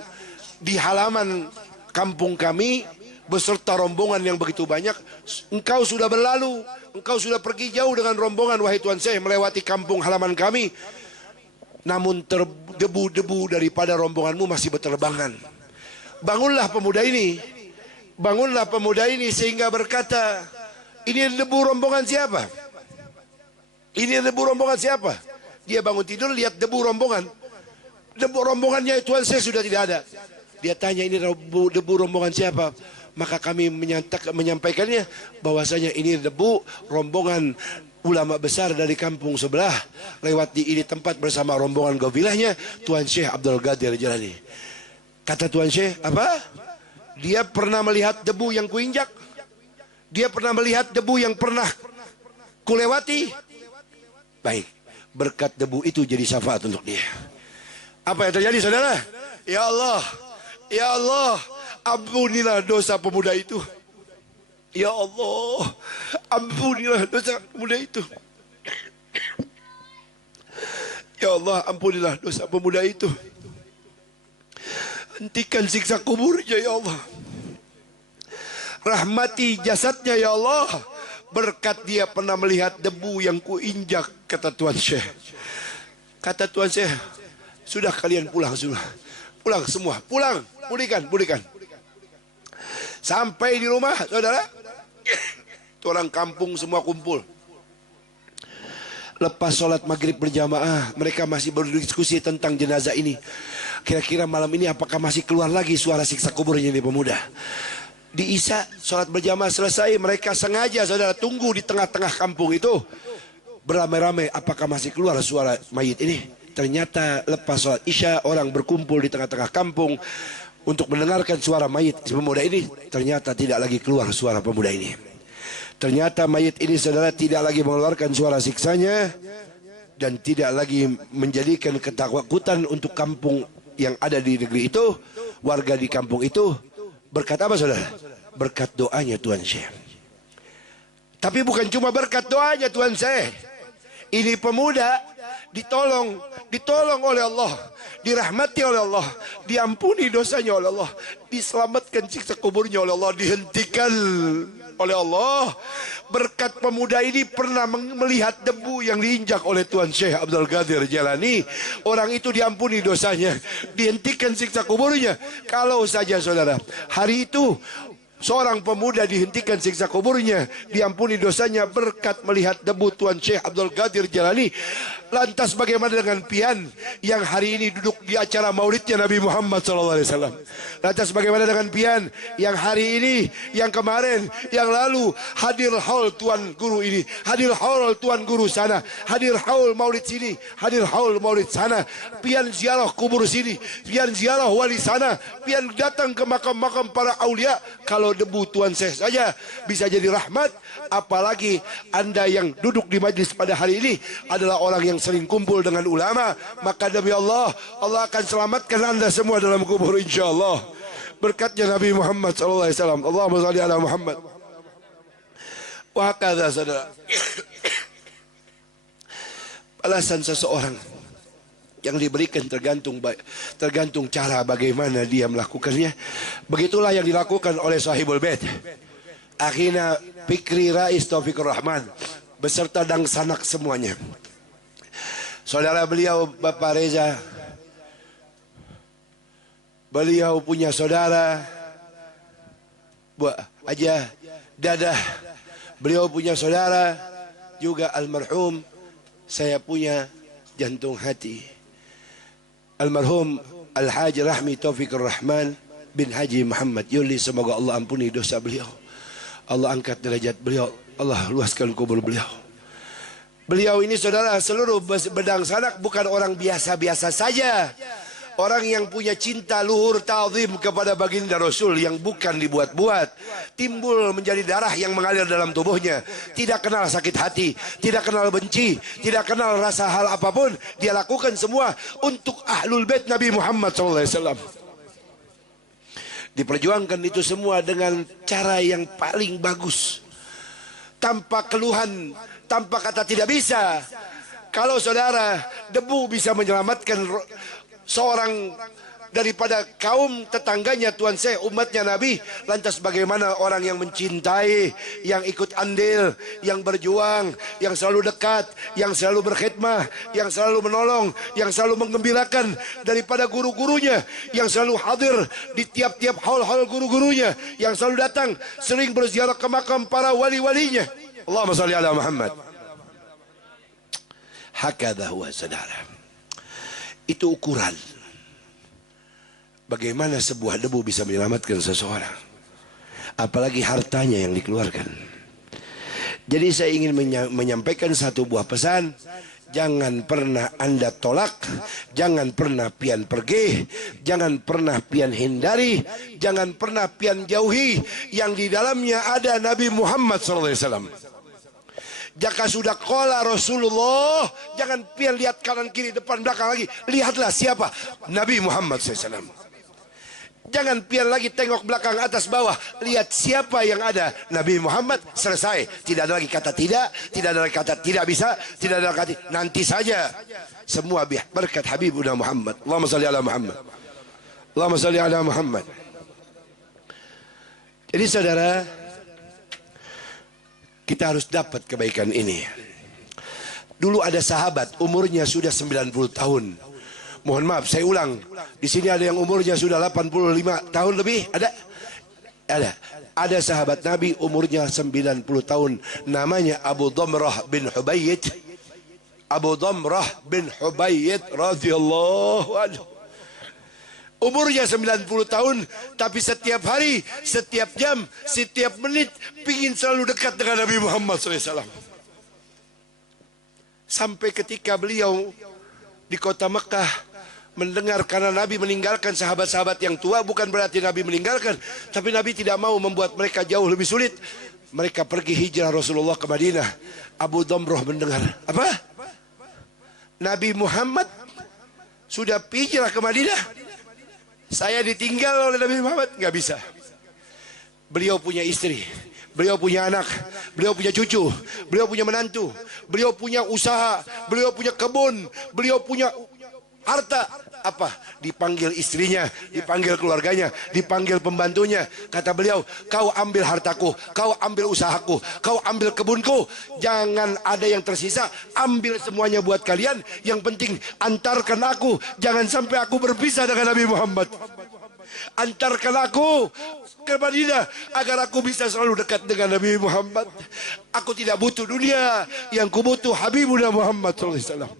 di halaman kampung kami beserta rombongan yang begitu banyak, engkau sudah berlalu, engkau sudah pergi jauh dengan rombongan wahai Tuan Syekh melewati kampung halaman kami, namun debu-debu daripada rombonganmu masih berterbangan. Bangunlah pemuda ini, bangunlah pemuda ini sehingga berkata, ini debu rombongan siapa? Ini debu rombongan siapa? Dia bangun tidur lihat debu rombongan. Debu rombongannya Tuan Syekh sudah tidak ada. Dia tanya, ini debu rombongan siapa? Maka kami menyampaikannya bahwasanya ini debu rombongan ulama besar dari kampung sebelah lewat di ini tempat bersama rombongan gafilahnya Tuan Syekh Abdul Qadir Jalani. Kata Tuan Syekh, apa? Dia pernah melihat debu yang kuinjak. Dia pernah melihat debu yang pernah kulewati. Baik, berkat debu itu jadi syafaat untuk dia. Apa yang terjadi saudara? Ya Allah, ya Allah, ampunilah dosa pemuda itu. Ya Allah, ampunilah dosa pemuda itu. Ya Allah, ampunilah dosa pemuda itu. Hentikan siksa kuburnya ya Allah. Rahmati jasadnya ya Allah. Berkat dia pernah melihat debu yang kuinjak, kata Tuan Syekh. Kata Tuan Syekh, sudah kalian pulang sudah. Pulang semua, pulang, pulihkan. Sampai di rumah, saudara, orang kampung semua kumpul. Lepas sholat maghrib berjamaah, mereka masih berdiskusi tentang jenazah ini. Kira-kira malam ini apakah masih keluar lagi suara siksa kuburnya ini pemuda? Di Isya, sholat berjamaah selesai, mereka sengaja saudara tunggu di tengah-tengah kampung itu. Beramai-ramai, apakah masih keluar suara mayit ini? Ternyata lepas sholat Isya, orang berkumpul di tengah-tengah kampung untuk mendengarkan suara mayit pemuda ini. Ternyata tidak lagi keluar suara pemuda ini. Ternyata mayit ini saudara tidak lagi mengeluarkan suara siksanya dan tidak lagi menjadikan ketakutan untuk kampung yang ada di negeri itu, warga di kampung itu. Berkat apa saudara? Berkat doanya Tuan Syekh. Tapi bukan cuma berkat doanya Tuan Syekh. Ini pemuda ditolong oleh Allah, dirahmati oleh Allah, diampuni dosanya oleh Allah, diselamatkan siksa kuburnya oleh Allah, dihentikan oleh Allah. Berkat pemuda ini pernah melihat debu yang diinjak oleh Tuan Syekh Abdul Qadir Jalani. Orang itu diampuni dosanya, dihentikan siksa kuburnya. Kalau saja saudara, hari itu seorang pemuda dihentikan siksa kuburnya, diampuni dosanya berkat melihat debu Tuan Syekh Abdul Qadir Jalani. Lantas bagaimana dengan pian yang hari ini duduk di acara maulidnya Nabi Muhammad SAW? Lantas bagaimana dengan pian yang hari ini, yang kemarin, yang lalu hadir haul Tuan Guru ini, hadir haul Tuan Guru sana, hadir haul maulid sini, hadir haul maulid sana, pian ziarah kubur sini, pian ziarah wali sana, pian datang ke makam-makam para aulia. Kalau debu Tuan Syekh saja bisa jadi rahmat, apalagi anda yang duduk di majlis pada hari ini adalah orang yang sering kumpul dengan ulama. Maka demi Allah, Allah akan selamatkan anda semua dalam kubur insyaAllah. Berkatnya Nabi Muhammad SAW. Allahumma salli ala Muhammad. Wahakadha saudara. Balasan seseorang yang diberikan tergantung cara bagaimana dia melakukannya. Begitulah yang dilakukan oleh Sahibul Bait Akhina Fikri Rais Taufikur Rahman beserta dang sanak semuanya. Saudara beliau Bapak Reza, beliau punya saudara Bu Aja Dadah, beliau punya saudara juga almarhum saya punya jantung hati, almarhum Al-Haji Rahmi Taufikur Rahman bin Haji Muhammad Yuli. Semoga Allah ampuni dosa beliau, Allah angkat derajat beliau, Allah luaskan kubur beliau. Beliau ini saudara seluruh bedang sanak bukan orang biasa-biasa saja. Orang yang punya cinta luhur ta'zim kepada baginda Rasul yang bukan dibuat-buat. Timbul menjadi darah yang mengalir dalam tubuhnya. Tidak kenal sakit hati, tidak kenal benci, tidak kenal rasa hal apapun. Dia lakukan semua untuk ahlul bait Nabi Muhammad SAW. Diperjuangkan itu semua dengan cara yang paling bagus. Tanpa keluhan tanpa kata tidak bisa. Kalau saudara, debu bisa menyelamatkan seorang daripada kaum tetangganya Tuhan saya, umatnya Nabi, lantas bagaimana orang yang mencintai, yang ikut andil, yang berjuang, yang selalu dekat, yang selalu berkhidmah, yang selalu menolong, yang selalu menggembirakan daripada guru-gurunya, yang selalu hadir di tiap-tiap haul-haul guru-gurunya, yang selalu datang, sering berziarah ke makam para wali-walinya. Allahumma salli ala Muhammad. Hakadha huwa saudara. Itu ukuran bagaimana sebuah debu bisa menyelamatkan seseorang, apalagi hartanya yang dikeluarkan. Jadi saya ingin menyampaikan satu buah pesan. Jangan pernah Anda tolak, jangan pernah pian pergi, jangan pernah pian hindari, jangan pernah pian jauhi yang di dalamnya ada Nabi Muhammad SAW. Jika sudah qala Rasulullah, jangan pian lihat kanan kiri depan belakang lagi. Lihatlah siapa? Nabi Muhammad SAW. Jangan pian lagi tengok belakang atas bawah. Lihat siapa yang ada. Nabi Muhammad, selesai. Tidak ada lagi kata tidak. Tidak ada lagi kata tidak bisa. Tidak ada lagi kata nanti saja. Semua berkat Habibuna Muhammad. Allahumma salli ala Muhammad. Allahumma salli ala Muhammad. Jadi saudara, kita harus dapat kebaikan ini. Dulu ada sahabat umurnya sudah 90 tahun. Mohon maaf, saya ulang. Di sini ada yang umurnya sudah 85 tahun lebih. Ada? Ada. Ada sahabat Nabi umurnya 90 tahun. Namanya Abu Damrah bin Hubayyid. Abu Damrah bin Hubayyid radhiyallahu anhu. Umurnya 90 tahun, tapi setiap hari, setiap jam, setiap menit pingin selalu dekat dengan Nabi Muhammad SAW. Sampai ketika beliau di kota Mekah mendengar karena Nabi meninggalkan sahabat-sahabat yang tua, bukan berarti Nabi meninggalkan, tapi Nabi tidak mau membuat mereka jauh lebih sulit. Mereka pergi hijrah Rasulullah ke Madinah. Abu Damrah mendengar, apa? Nabi Muhammad sudah hijrah ke Madinah. Saya ditinggal oleh Nabi Muhammad, nggak bisa. Beliau punya istri, beliau punya anak, beliau punya cucu, beliau punya menantu, beliau punya usaha, beliau punya kebun, beliau punya harta. Apa? Dipanggil istrinya, dipanggil keluarganya, dipanggil pembantunya. Kata beliau, kau ambil hartaku, kau ambil usahaku, kau ambil kebunku. Jangan ada yang tersisa, ambil semuanya buat kalian. Yang penting antarkan aku, jangan sampai aku berpisah dengan Nabi Muhammad. Antarkan aku ke Madinah agar aku bisa selalu dekat dengan Nabi Muhammad. Aku tidak butuh dunia, yang ku butuh Habibuna Muhammad SAW.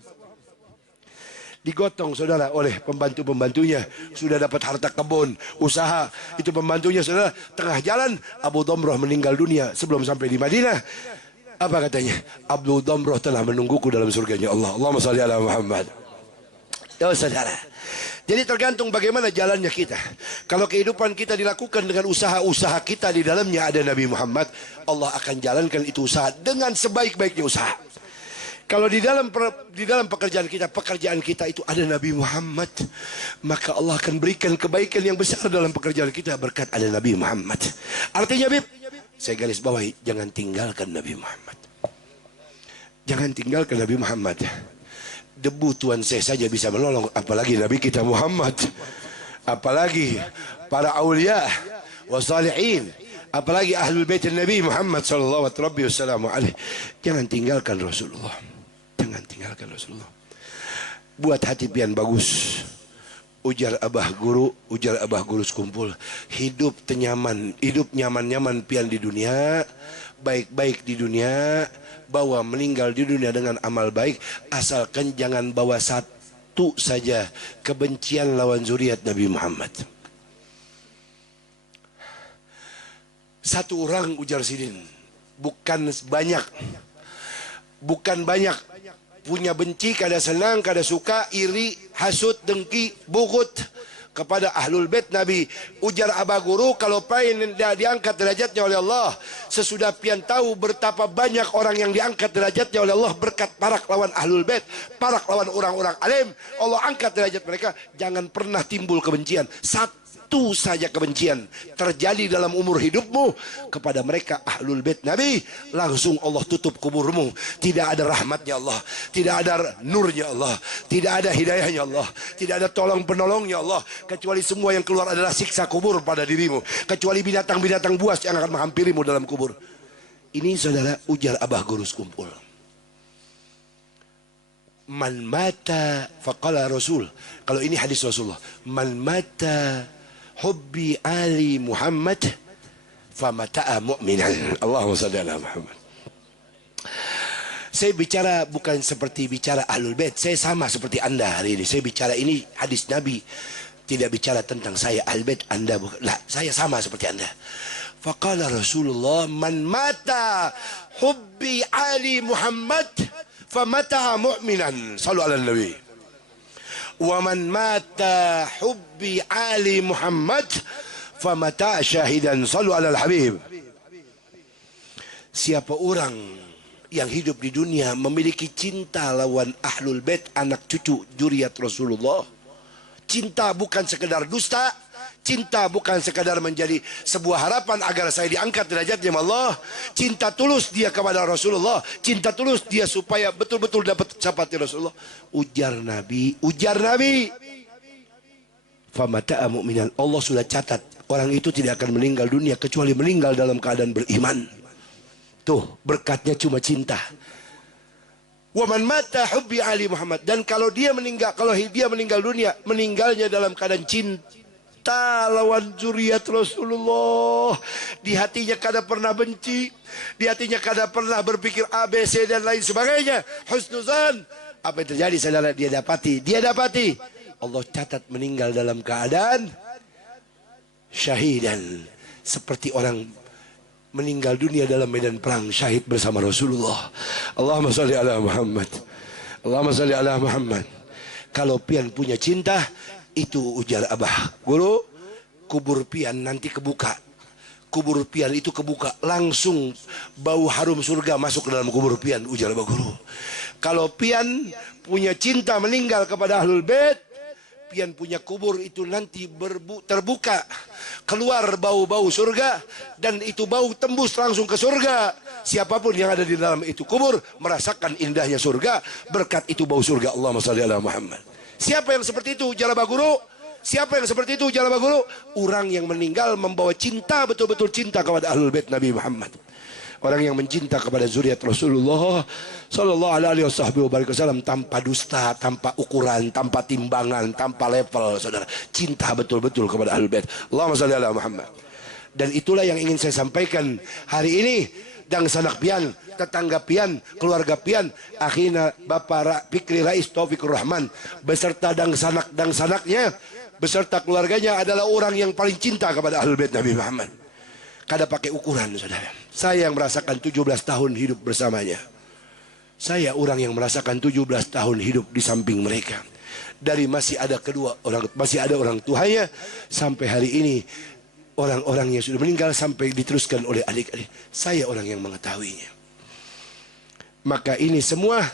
Digotong saudara oleh pembantu-pembantunya, sudah dapat harta kebun, usaha. Itu pembantunya saudara, tengah jalan Abu Damrah meninggal dunia sebelum sampai di Madinah. Apa katanya? Abu Damrah telah menungguku dalam surganya Allah. Allahumma salli ala Muhammad. Ya saudara, jadi tergantung bagaimana jalannya kita. Kalau kehidupan kita dilakukan dengan usaha-usaha kita, di dalamnya ada Nabi Muhammad, Allah akan jalankan itu usaha dengan sebaik-baiknya usaha. Kalau di dalam pekerjaan kita itu ada Nabi Muhammad, maka Allah akan berikan kebaikan yang besar dalam pekerjaan kita berkat ada Nabi Muhammad. Artinya, Bib, saya garis bawahi, jangan tinggalkan Nabi Muhammad. Jangan tinggalkan Nabi Muhammad. Debu Tuhan saya saja bisa menolong, apalagi Nabi kita Muhammad. Apalagi para aulia wa salihin, apalagi ahlul bait Nabi Muhammad sallallahu alaihi wasallam. Jangan tinggalkan Rasulullah. Jangan tinggalkan Rasulullah. Buat hati pian bagus. Ujar abah guru sekumpul. Hidup tenyaman, hidup nyaman-nyaman pian di dunia, baik-baik di dunia, bawa meninggal di dunia dengan amal baik, asalkan jangan bawa satu saja kebencian lawan zuriat Nabi Muhammad. Satu orang, ujar Sidin, bukan banyak, punya benci, kada senang, kada suka, iri, hasut, dengki, bukut kepada ahlul bait Nabi. Ujar abah guru, kalau pengen diangkat derajatnya oleh Allah, sesudah pian tahu betapa banyak orang yang diangkat derajatnya oleh Allah berkat parak lawan ahlul bait, parak lawan orang-orang alim, Allah angkat derajat mereka. Jangan pernah timbul kebencian. satu saja kebencian terjadi dalam umur hidupmu kepada mereka ahlul bait Nabi, langsung Allah tutup kuburmu. Tidak ada rahmatnya Allah, tidak ada nurnya Allah, tidak ada hidayahnya Allah, tidak ada tolong penolongnya Allah, kecuali semua yang keluar adalah siksa kubur pada dirimu, kecuali binatang-binatang buas yang akan menghampirimu dalam kubur. Ini saudara, ujar Abah Gurus kumpul. Man mata faqala Rasul. Kalau ini hadis Rasulullah. Man mata hubbi ali Muhammad famata'a mu'minan. Allahumma salli ala Muhammad. Saya bicara bukan seperti bicara ahlul bait. Saya sama seperti Anda hari ini. Saya bicara ini hadis Nabi. Tidak bicara tentang saya ahlul bait, Anda bukan. Lah, saya sama seperti Anda. Faqala Rasulullah, man mata hubbi ali Muhammad famata mu'minan. Sallu ala Nabi. Wa man mata hubbi ali Muhammad famata syahidan. Sallu ala al-Habib. Siapa orang yang hidup di dunia memiliki cinta lawan ahlul bait, anak cucu zuriat Rasulullah. Cinta bukan sekedar dusta, cinta bukan sekadar menjadi sebuah harapan agar saya diangkat derajatnya Allah. Cinta tulus dia kepada Rasulullah, cinta tulus dia supaya betul-betul dapat syafaat Rasulullah. Ujar Nabi, famata'a mu'minan. Allah sudah catat orang itu tidak akan meninggal dunia kecuali meninggal dalam keadaan beriman. Tuh, berkatnya cuma cinta. Wa man mata hubbi ali Muhammad. Dan kalau dia meninggal dunia, meninggalnya dalam keadaan cinta lawan zuriat Rasulullah. Di hatinya kada pernah benci, di hatinya kada pernah berpikir A, B, C dan lain sebagainya. Husnuzan. Apa yang terjadi saudara? Dia dapati. Allah catat meninggal dalam keadaan syahidan. Seperti orang meninggal dunia dalam medan perang, syahid bersama Rasulullah. Allahumma salli ala Muhammad. Allahumma salli ala Muhammad. Kalau pian punya cinta, itu ujar Abah Guru, kubur pian nanti kebuka. Kubur pian itu kebuka, langsung bau harum surga masuk ke dalam kubur pian, ujar Abah Guru. Kalau pian punya cinta meninggal kepada ahlul bait, pian punya kubur itu nanti terbuka, keluar bau-bau surga, dan itu bau tembus langsung ke surga. Siapapun yang ada di dalam itu kubur merasakan indahnya surga, berkat itu bau surga. Allahumma shalli ala Muhammad. Siapa yang seperti itu ujar Abah Guru? Siapa yang seperti itu ujar Abah Guru? Orang yang meninggal membawa cinta, betul-betul cinta kepada ahlul bait Nabi Muhammad. Orang yang mencinta kepada zuriat Rasulullah sallallahu alaihi wasallam tanpa dusta, tanpa ukuran, tanpa timbangan, tanpa level, saudara. Cinta betul-betul kepada ahlul bait. Allahumma shalli ala Muhammad. Dan itulah yang ingin saya sampaikan hari ini. Dang sanak pian, tetangga pian, keluarga pian, akhina Bapak Fikri Rais Taufikur Rahman beserta dang sanaknya, beserta keluarganya adalah orang yang paling cinta kepada ahlul bait Nabi Muhammad. Kada pakai ukuran, saudara. Saya yang merasakan 17 tahun hidup bersamanya. Saya orang yang merasakan 17 tahun hidup di samping mereka. Dari masih ada orang tuanya sampai hari ini orang-orang yang sudah meninggal sampai diteruskan oleh adik-adik. Saya orang yang mengetahuinya. Maka ini semua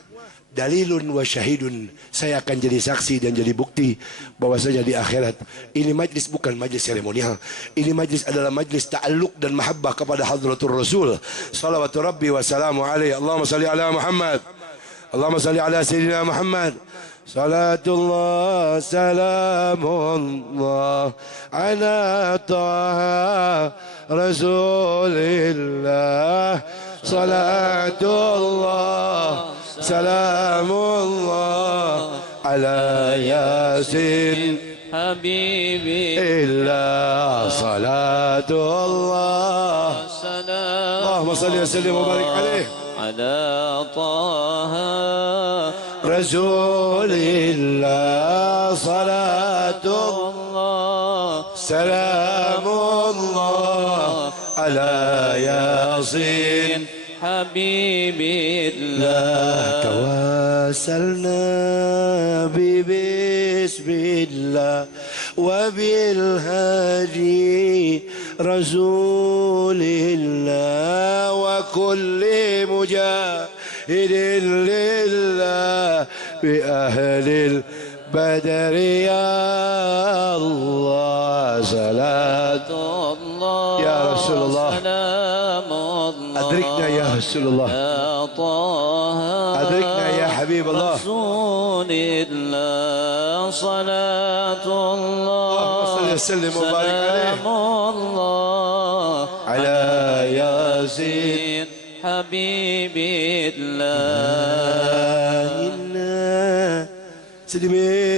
dalilun wa syahidun. Saya akan jadi saksi dan jadi bukti bahwasanya di akhirat ini majlis bukan majlis seremonial. Ini majlis adalah majlis ta'alluq dan mahabbah kepada hadratur Rasul. Salawatu Rabbi wa salamu alaihi. Allahumma salli ala Muhammad. Allahumma salli ala Sayyidina Muhammad. Salatullah salamullah ala taha Rasulillah. Salatullah salamullah ala yasin habibillah. Salatullah Allahumma salli wa sallim wa barik alaih ala taha Rasulillah. Salatullah salamullah ala yasin habibillah. Tawasalna bismillah wa bilhadi Rasulillah wa kulli mujahidin lillah bi ahlil البدر يا الله صلاة الله يا رسول الله سلام الله أدركنا يا رسول الله يا طه أدركنا يا حبيب الله رسول الله صلاة الله اللهم صل وسلم وبارك عليه سلام الله على ياسين حبيب الله إنا سلم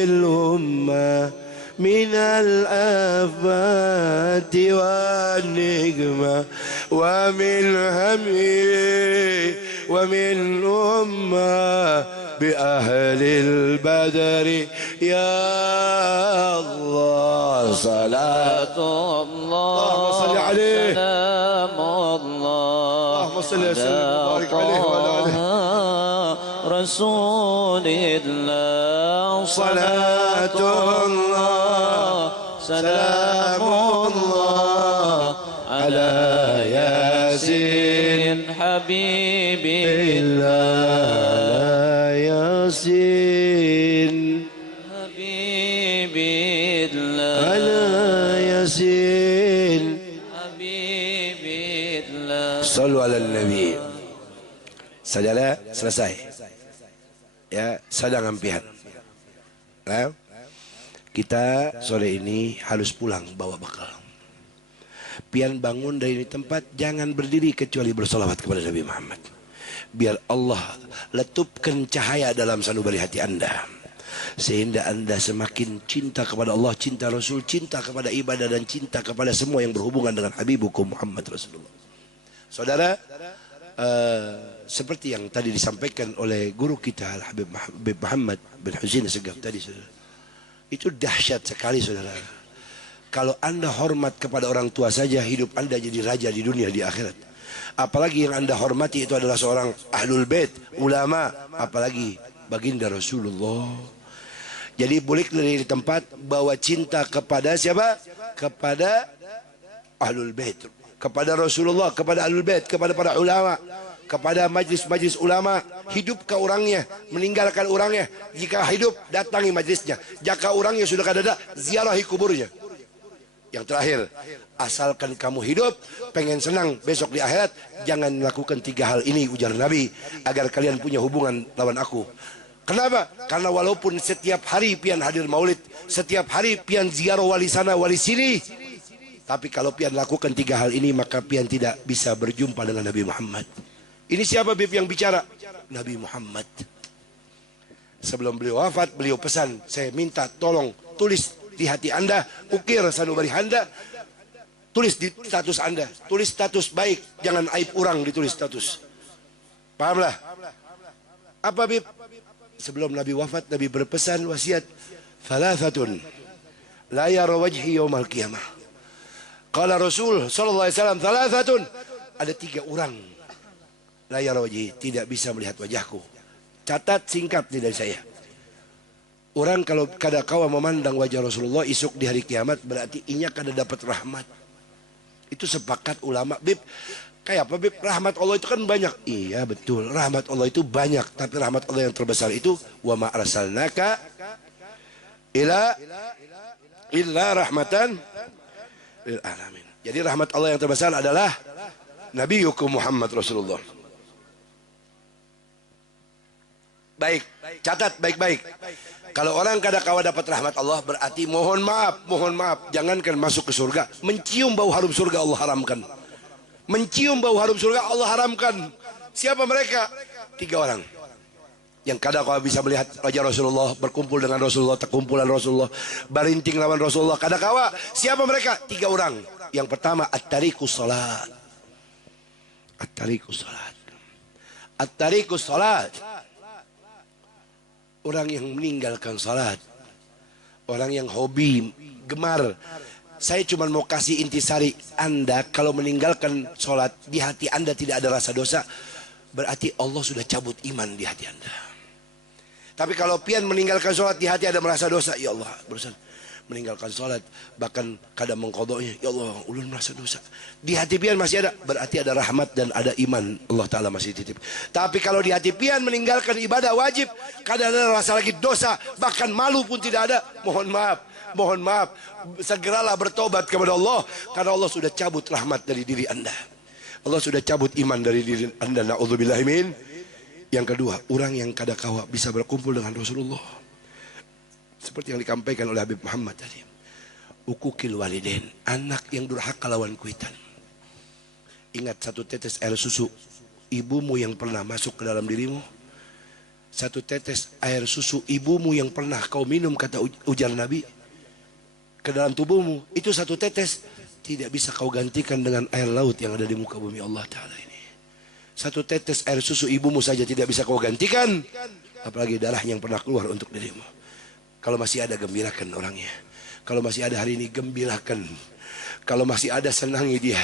الأمة من الآفات والنقمة ومن همي ومن أمة بأهل البدر يا الله صلاة الله اللهم صل عليه سلام الله اللهم صل وسلم وبارك عليه وعلى آله رسول الله صلاة الله سلام الله على ياسين حبيب على ياسين حبيب الله على ياسين حبيب الله صلوا على النبي. Saudara, selesai. Ya, sadang ampihan. Nah, kita sore ini harus pulang bawa bekal. Pian bangun dari ini tempat, jangan berdiri kecuali bersolawat kepada Nabi Muhammad. Biar Allah letupkan cahaya dalam sanubari hati anda. Sehingga anda semakin cinta kepada Allah, cinta Rasul, cinta kepada ibadah dan cinta kepada semua yang berhubungan dengan Habibukum Muhammad Rasulullah. Saudara, seperti yang tadi disampaikan oleh guru kita Habib Muhammad bin Husain Segaf tadi, saudara, itu dahsyat sekali, saudara. Kalau anda hormat kepada orang tua saja, hidup anda jadi raja di dunia, di akhirat. Apalagi yang anda hormati itu adalah seorang ahlul bait, ulama, apalagi baginda Rasulullah. Jadi boleh dari tempat bawa cinta kepada siapa? Kepada ahlul bait, kepada Rasulullah, kepada ahlul bait, kepada para ulama, kepada majlis-majlis ulama. Hidup ke orangnya, meninggalkan orangnya. Jika hidup, datangi majlisnya. Jika orangnya sudah kada ada, ziarahi kuburnya. Yang terakhir, asalkan kamu hidup, pengen senang besok di akhirat, jangan melakukan 3 hal ini, ujar Nabi, agar kalian punya hubungan lawan aku. Kenapa? Karena walaupun setiap hari pian hadir maulid, setiap hari pian ziarah wali sana wali sini, tapi kalau pian lakukan 3 hal ini, maka pian tidak bisa berjumpa dengan Nabi Muhammad. Ini siapa Bib yang bicara? Nabi Muhammad. Sebelum beliau wafat, beliau pesan, saya minta tolong tulis di hati anda, ukir sanubari anda, tulis di status anda, tulis status baik, jangan aib orang ditulis status. Pahamlah? Apa Bib? Sebelum Nabi wafat, Nabi berpesan wasiat, thalathatun la yara wajhi yaumal qiyamah. Qala Rasul sallallahu alaihi wasallam, thalathatun, ada 3 orang la yara wajhi, tidak bisa melihat wajahku. Catat singkat nih dari saya. Orang kalau kada kawa memandang wajah Rasulullah isuk di hari kiamat, berarti inya kada dapat rahmat. Itu sepakat ulama. Bib, kayak apa Bib? Rahmat Allah itu kan banyak. Iya betul, rahmat Allah itu banyak. Tapi rahmat Allah yang terbesar itu, wa ma arsalnaka illa rahmatan lil alamin. Jadi rahmat Allah yang terbesar adalah Nabiyukum Muhammad Rasulullah. Baik, catat baik-baik. Kalau orang kada kawa dapat rahmat Allah, berarti mohon maaf, jangankan masuk ke surga, mencium bau harum surga Allah haramkan. Mencium bau harum surga Allah haramkan. Siapa mereka? 3 orang. Yang kada kawa bisa melihat wajah Rasulullah, berkumpul dengan Rasulullah, terkumpulan Rasulullah, barinting lawan Rasulullah, kada kawa. Siapa mereka? 3 orang. Yang pertama, at-tariqus salat. At-tariqus salat. At-tariqus salat. Orang yang meninggalkan salat, orang yang hobi, gemar. Saya cuma mau kasih intisari, anda kalau meninggalkan salat, di hati anda tidak ada rasa dosa, berarti Allah sudah cabut iman di hati anda. Tapi kalau pian meninggalkan salat, di hati ada merasa dosa, ya Allah, berusaha. meninggalkan sholat, bahkan kadang mengkodoknya, ya Allah, ulun merasa dosa. Di hati pian masih ada, berarti ada rahmat dan ada iman. Allah Ta'ala masih titip. Tapi kalau di hati pian meninggalkan ibadah wajib, kadang ada rasa lagi dosa, bahkan malu pun tidak ada. Mohon maaf, segeralah bertobat kepada Allah, karena Allah sudah cabut rahmat dari diri anda. Allah sudah cabut iman dari diri anda. Na'udzubillahi min. Yang kedua, orang yang kadakawa bisa berkumpul dengan Rasulullah. Seperti yang dikampaikan oleh Habib Muhammad tadi. Ukukil walidain, anak yang durhaka lawan kuitan. Ingat satu tetes air susu ibumu yang pernah masuk ke dalam dirimu. Satu tetes air susu ibumu yang pernah kau minum, kata ujar Nabi, ke dalam tubuhmu. Itu satu tetes tidak bisa kau gantikan dengan air laut yang ada di muka bumi Allah Ta'ala ini. Satu tetes air susu ibumu saja tidak bisa kau gantikan, apalagi darah yang pernah keluar untuk dirimu. Kalau masih ada, gembirakan orangnya. Kalau masih ada hari ini, gembirakan. Kalau masih ada, senangi dia.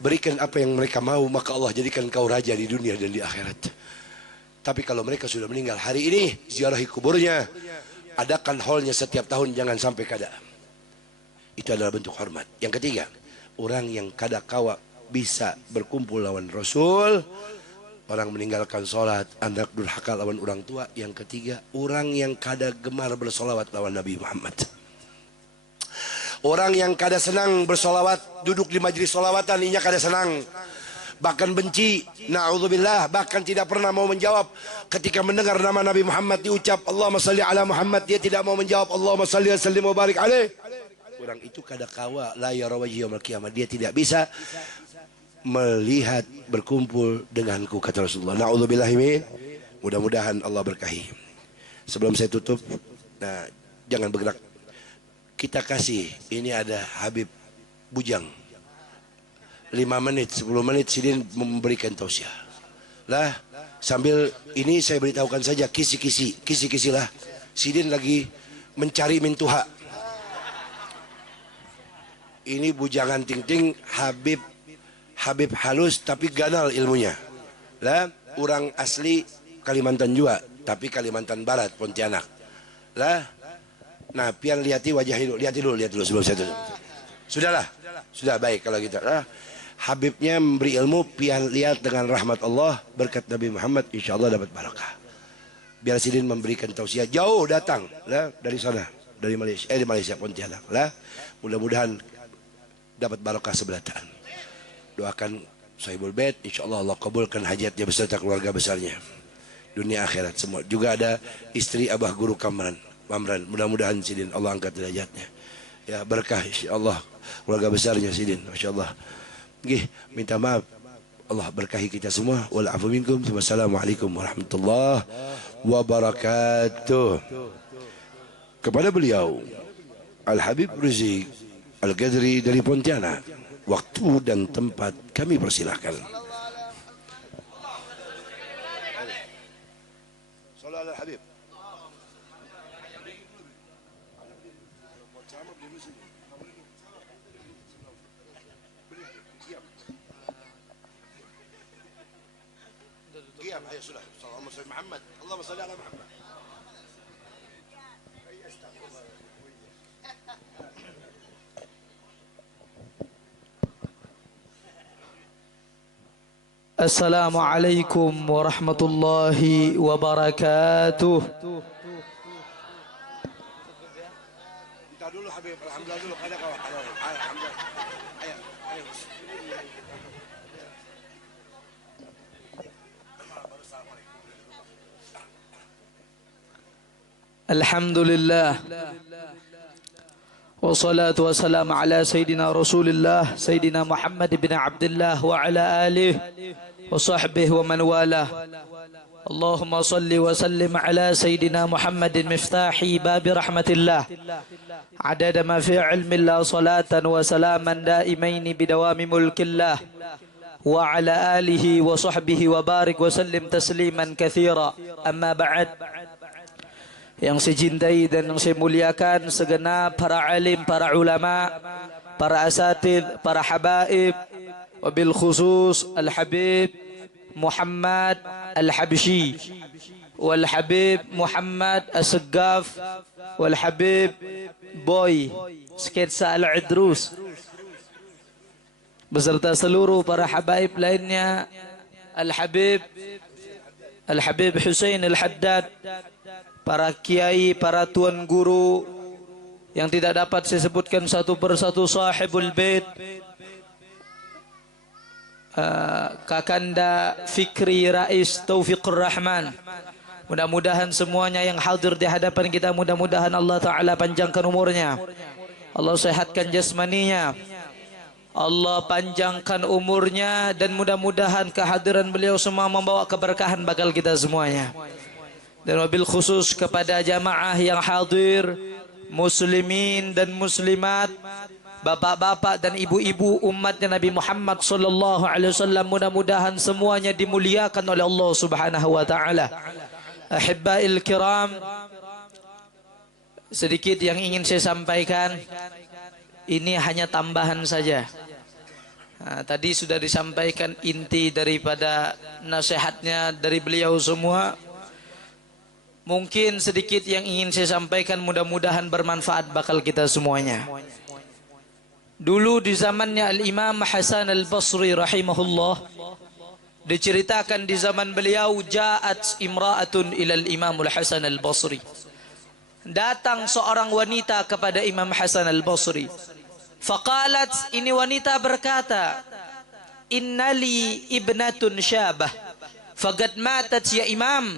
Berikan apa yang mereka mau, maka Allah jadikan kau raja di dunia dan di akhirat. Tapi kalau mereka sudah meninggal hari ini, ziarahi kuburnya, adakan haulnya setiap tahun, jangan sampai kada. Itu adalah bentuk hormat. Yang ketiga, orang yang kada kawa bisa berkumpul lawan Rasul, orang meninggalkan sholat, anak durhaka lawan orang tua. Yang ketiga, orang yang kada gemar bersolawat lawan Nabi Muhammad. Orang yang kada senang bersolawat, duduk di majlis solawatan, inya kada senang, bahkan benci, na'udzubillah, bahkan tidak pernah mau menjawab ketika mendengar nama Nabi Muhammad diucap Allahumma salli ala Muhammad, dia tidak mau menjawab Allahumma salli wa sallim wa barik alaih. Orang itu kada kawa la yara wajhi yaumil qiyamah, dia tidak bisa melihat berkumpul denganku, kata Rasulullah. Na'udzubillahi min. Mudah-mudahan Allah berkahi. Sebelum saya tutup, nah, jangan bergerak. Kita kasih, ini ada Habib Bujang, 5 menit, 10 menit Sidin memberikan tausiah. Lah, sambil ini saya beritahukan saja, kisi-kisi lah. Sidin lagi mencari mintuha. Ini bujangan ting-ting, Habib halus tapi ganal ilmunya. Lah, orang asli Kalimantan juga, tapi Kalimantan Barat, Pontianak. Lah, nah, pian lihat dulu sebelum saya tutup. Sudah baik kalau gitu. Lah, Habibnya memberi ilmu, pian lihat dengan rahmat Allah, berkat Nabi Muhammad, insya Allah dapat barakah. Biar Sidin memberikan tausiah, jauh datang, lah, dari sana, dari Malaysia, di Malaysia Pontianak. Lah, mudah-mudahan dapat barakah sebelataan. Doakan Sahibul Bait, insya Allah Allah kabulkan hajatnya beserta keluarga besarnya, dunia akhirat semua. Juga ada istri Abah Guru Mamran, mudah-mudahan Sidin Allah angkat derajatnya. Ya, berkah insyaallah keluarga besarnya Sidin, masyaallah. Nggih, minta maaf, Allah berkahi kita semua. Wal afu minkum. Wassalamualaikum warahmatullahi wabarakatuh. Kepada beliau Al Habib Rizik Al Ghadri dari Pontianak, waktu dan tempat kami persilahkan. Salam Al Habib. Diam, ayo sudah. Allahumma salli Muhammad. Allahumma salli ala Muhammad. Assalamualaikum warahmatullahi wabarakatuh. Kita dulu Habib, alhamdulillah dulu, ada kawan. Alhamdulillah. Ayo. Alhamdulillah. Wassalatu wassalamu ala Sayyidina Rasulillah Sayyidina Muhammad bin Abdullah wa ala alihi wa sahbihi wa man wala. Allahumma salli wa sallim ala Sayyidina Muhammadin miftahi babi rahmatillah adada ma fi ilmillah salatan wa salaman daimaini bidawami mulkillah wa ala alihi wa sahbihi wa barik wa sallim tasliman kathira. Amma ba'd. Yang saya cintai dan yang saya muliakan segenap para alim, para ulama, para asatid, para habaib, wabil khusus Al-Habib Muhammad Al-Habshi, wal Habib Muhammad As-Saggaf, wal Habib Boy Sketsa Al-Idrus beserta seluruh para habaib lainnya, Al-Habib Hussein Al-Haddad, para kiai, para tuan guru yang tidak dapat saya sebutkan satu persatu, sahibul bait, Kakanda Fikri Rais Taufiqur Rahman. Mudah-mudahan semuanya yang hadir di hadapan kita, mudah-mudahan Allah Ta'ala panjangkan umurnya, Allah sehatkan jasmaninya, Allah panjangkan umurnya, dan mudah-mudahan kehadiran beliau semua membawa keberkahan bakal kita semuanya. Dan wabil khusus kepada jamaah yang hadir, muslimin dan muslimat, bapak-bapak dan ibu-ibu umatnya Nabi Muhammad sallallahu alaihi wasallam, mudah-mudahan semuanya dimuliakan oleh Allah Subhanahu wa taala. Ahibbail kiram, sedikit yang ingin saya sampaikan, ini hanya tambahan saja. Tadi sudah disampaikan inti daripada nasihatnya dari beliau semua. Mungkin sedikit yang ingin saya sampaikan, mudah-mudahan bermanfaat bakal kita semuanya. Dulu di zamannya Al-Imam Hasan Al-Basri rahimahullah, diceritakan di zaman beliau, ja'at imra'atun ilal Imam Al-Hasan Al-Basri. Datang seorang wanita kepada Imam Hasan Al-Basri. Faqalat, ini wanita berkata, innali ibnatun syabah faqad matat ya Imam.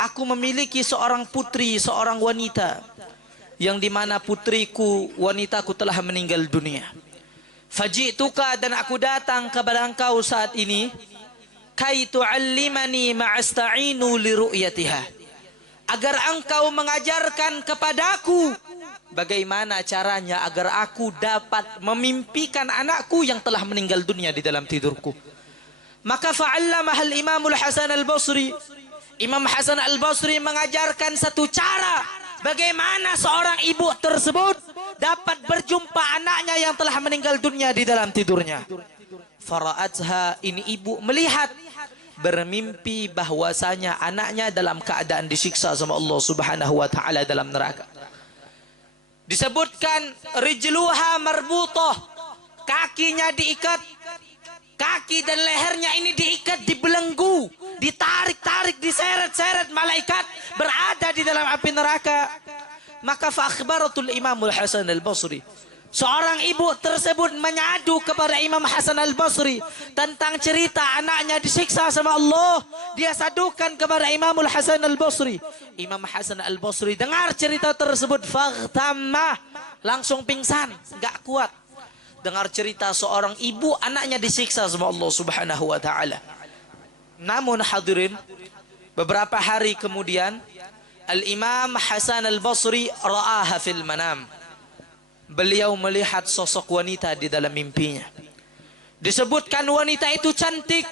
Aku memiliki seorang putri, seorang wanita, yang dimana putriku, wanitaku telah meninggal dunia. Faji'tuka, dan aku datang kepada engkau saat ini, kai tu'allimani ma'asta'inu li ru'yatiha, agar engkau mengajarkan kepadaku bagaimana caranya agar aku dapat memimpikan anakku yang telah meninggal dunia di dalam tidurku. Maka fa'allamah al-Imamul Hasan Al-Basri, Imam Hasan Al-Basri mengajarkan satu cara bagaimana seorang ibu tersebut dapat berjumpa anaknya yang telah meninggal dunia di dalam tidurnya. Fara'atha, ini ibu melihat, bermimpi bahwasanya anaknya dalam keadaan disiksa sama Allah Subhanahu wa taala dalam neraka. Disebutkan rijluha marbutah, kakinya diikat, kaki dan lehernya ini diikat, dibelenggu, ditarik-tarik, diseret-seret, malaikat berada di dalam api neraka. Maka fa akhbaratul Imamul Hasan Al-Basri, seorang ibu tersebut menyadu kepada Imam Hasan Al-Basri tentang cerita anaknya disiksa sama Allah. Dia sadukan kepada Imamul Hasan Al-Basri. Imam Hasan Al-Basri dengar cerita tersebut, faghtamma, langsung pingsan, enggak kuat. Dengar cerita seorang ibu anaknya disiksa sama Allah Subhanahu wa taala. Namun hadirin, beberapa hari kemudian Al-Imam Hasan Al-Basri ra'aha fil manam. Beliau melihat sosok wanita di dalam mimpinya. Disebutkan wanita itu cantik,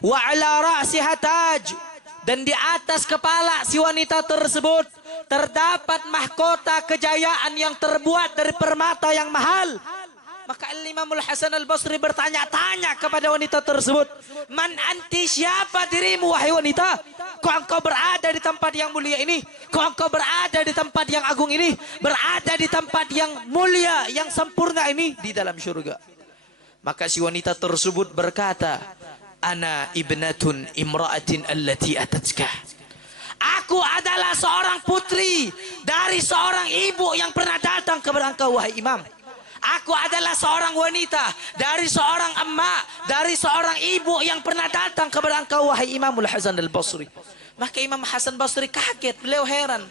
wa ala ra'siha taj, dan di atas kepala si wanita tersebut terdapat mahkota kejayaan yang terbuat dari permata yang mahal. Maka Al-Imamul Hasan Al-Basri bertanya-tanya kepada wanita tersebut, man anti, siapa dirimu wahai wanita? Kok engkau berada di tempat yang mulia ini? Kok engkau berada di tempat yang agung ini? Berada di tempat yang mulia, yang sempurna ini, di dalam syurga. Maka si wanita tersebut berkata, ana ibnatun imra'atin allati atatka. Aku adalah seorang putri dari seorang ibu yang pernah datang kepada engkau wahai Imam. Aku adalah seorang wanita dari seorang emak, dari seorang ibu yang pernah datang kepada engkau wahai Imamul Hasan Al-Basri. Maka Imam Hasan Basri kaget, beliau heran.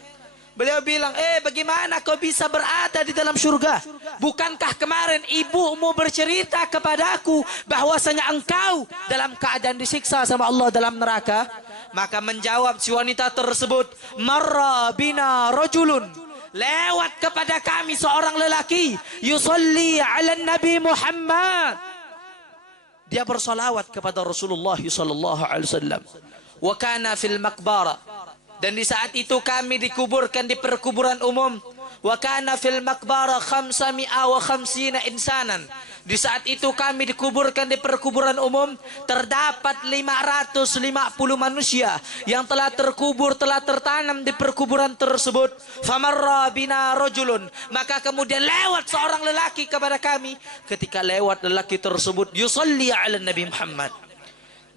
Beliau bilang, bagaimana kau bisa berada di dalam surga? Bukankah kemarin ibumu bercerita kepadaku bahwasanya engkau dalam keadaan disiksa sama Allah dalam neraka? Maka menjawab si wanita tersebut, marra bina rajulun, lewat kepada kami seorang lelaki, yusalli ala Nabi Muhammad, dia bersolawat kepada Rasulullah sallallahu alaihi wasallam. Wa kana fil maqbara, dan di saat itu kami dikuburkan di perkuburan umum. Wa kana fil maqbara 550 insanan. Di saat itu kami dikuburkan di perkuburan umum, terdapat 550 manusia yang telah terkubur, telah tertanam di perkuburan tersebut. Famarra bina rajulun, maka kemudian lewat seorang lelaki kepada kami. Ketika lewat lelaki tersebut, yusalli ala Nabi Muhammad,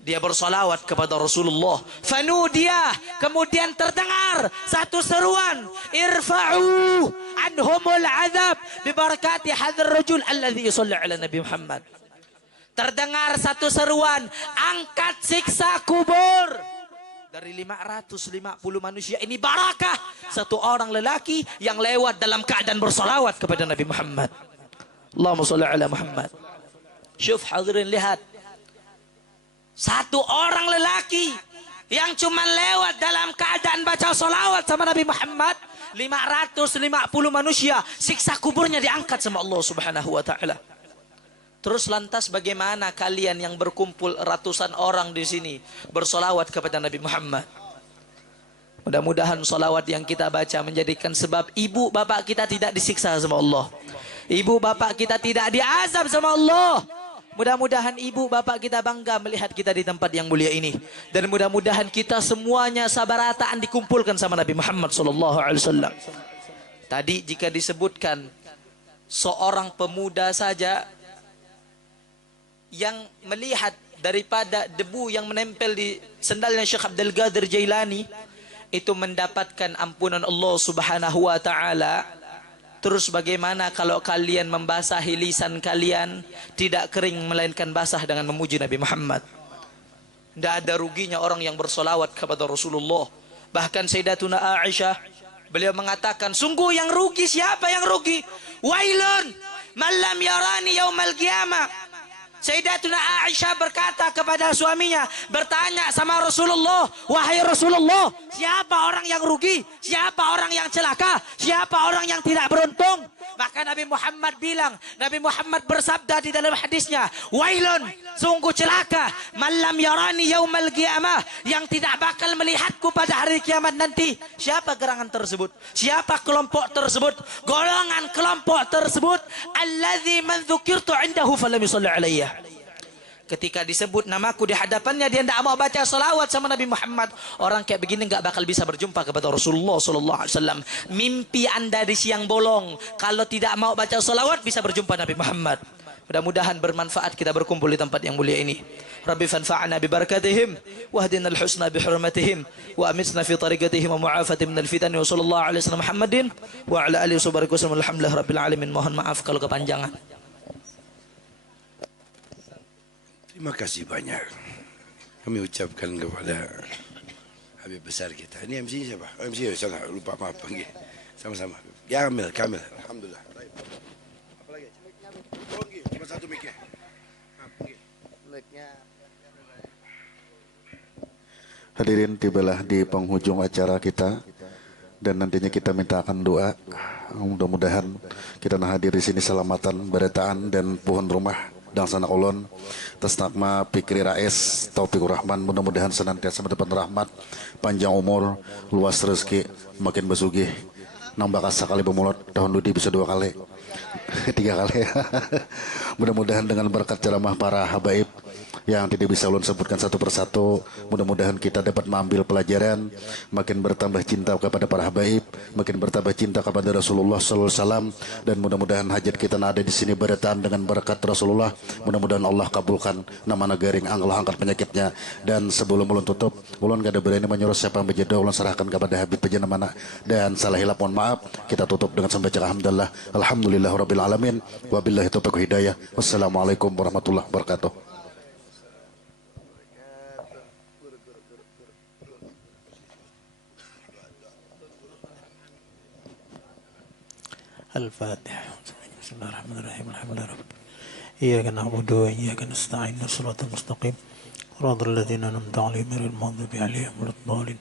dia bersolawat kepada Rasulullah. Fanudia, kemudian terdengar satu seruan, irfa'u anhumul azab bibarakati hadzal rajul alladhi yusalli ala Nabi Muhammad. Terdengar satu seruan, angkat siksa kubur dari 550 manusia ini, barakah satu orang lelaki yang lewat dalam keadaan bersolawat kepada Nabi Muhammad. Allahumma shalli ala Muhammad. Syuf hadirin, lihat, satu orang lelaki yang cuma lewat dalam keadaan baca solawat sama Nabi Muhammad, 550 manusia siksa kuburnya diangkat sama Allah Subhanahu wa ta'ala. Terus lantas bagaimana kalian yang berkumpul ratusan orang di sini bersolawat kepada Nabi Muhammad? Mudah-mudahan solawat yang kita baca menjadikan sebab ibu bapak kita tidak disiksa sama Allah, ibu bapak kita tidak diazab sama Allah. Mudah-mudahan ibu bapak kita bangga melihat kita di tempat yang mulia ini, dan mudah-mudahan kita semuanya sabarataan dikumpulkan sama Nabi Muhammad SAW. Tadi jika disebutkan seorang pemuda saja yang melihat daripada debu yang menempel di sendalnya Syekh Abdul Qadir Jailani itu mendapatkan ampunan Allah Subhanahu wa ta'ala. Terus bagaimana kalau kalian membasahi lisan kalian tidak kering melainkan basah dengan memuji Nabi Muhammad? Tidak ada ruginya orang yang bersolawat kepada Rasulullah. Bahkan Sayyidatuna Aisyah, beliau mengatakan, sungguh yang rugi, siapa yang rugi? Wailun man lam yarani yaumal qiyamah. Sayyidatuna Aisyah berkata kepada suaminya, bertanya sama Rasulullah, wahai Rasulullah, siapa orang yang rugi? Siapa orang yang celaka? Siapa orang yang tidak beruntung? Maka Nabi Muhammad bilang, Nabi Muhammad bersabda di dalam hadisnya, wailun, sungguh celaka, man lam yarani yaumal qiyamah, yang tidak bakal melihatku pada hari kiamat nanti. Siapa gerangan tersebut? Siapa kelompok tersebut? Golongan kelompok tersebut, alladzi man dzukirtu indahu falam yusalli alayya. Ketika disebut namaku di hadapannya, dia tidak mau baca salawat sama Nabi Muhammad. Orang kayak begini nggak bakal bisa berjumpa kepada Rasulullah SAW. Mimpi anda di siang bolong. Kalau tidak mau baca salawat bisa berjumpa Nabi Muhammad. Mudah-mudahan bermanfaat kita berkumpul di tempat yang mulia ini. Rabbi fanfa'na bi barakatihim wahdina al-husna bi hurmatihim wa amitna fi tariqatihim wa mu'afati min al-fitan wa sallallahu alaihi wasallam Muhammadin wa ala alihi wasallam. Alhamdulillah rabbil alamin. Mohon maaf kalau kepanjangan. Terima kasih banyak kami ucapkan kepada Habib besar kita. Ini MC siapa? Oh, MC salah, lupa, maaf, panggil. Sama-sama. Ya, Kamil. Alhamdulillah. Apa lagi? Cuma satu mic-nya. Hadirin, tibalah di penghujung acara kita dan nantinya kita mintakan doa. Mudah-mudahan kita hadir di sini selamatan, beretaan dan pohon rumah dan sanak ulun atas nama Fikri Rais Taufikur Rahman, mudah-mudahan senantiasa mendapat rahmat, panjang umur, luas rezeki, makin bersugih, nambah kasa kali bermulut, tahun ludi bisa 2 kali 3 kali. Mudah-mudahan dengan berkat ceramah para habaib yang tidak bisa ulun sebutkan satu persatu, mudah-mudahan kita dapat mengambil pelajaran, makin bertambah cinta kepada para habaib, makin bertambah cinta kepada Rasulullah SAW, dan mudah-mudahan hajat kita ada di sini berdataan dengan berkat Rasulullah. Mudah-mudahan Allah kabulkan nama negaring, Allah angkat penyakitnya. Dan sebelum ulun tutup, ulun gak ada berani menyuruh siapa yang berjodoh, ulun serahkan kepada Habib Pejana mana, dan salah hilap mohon maaf. Kita tutup dengan sampai alhamdulillah, alhamdulillahirabbil alamin, wabillahi taufiq hidayah. Wassalamualaikum warahmatullahi wabarakatuh. الفاتحة. بسم الله الرحمن الرحيم. الحمد لله رب إياك نعبد وإياك نستعين الصراط المستقيم صراط الذين أنعمت عليهم غير المغضوب عليهم ولا الضالين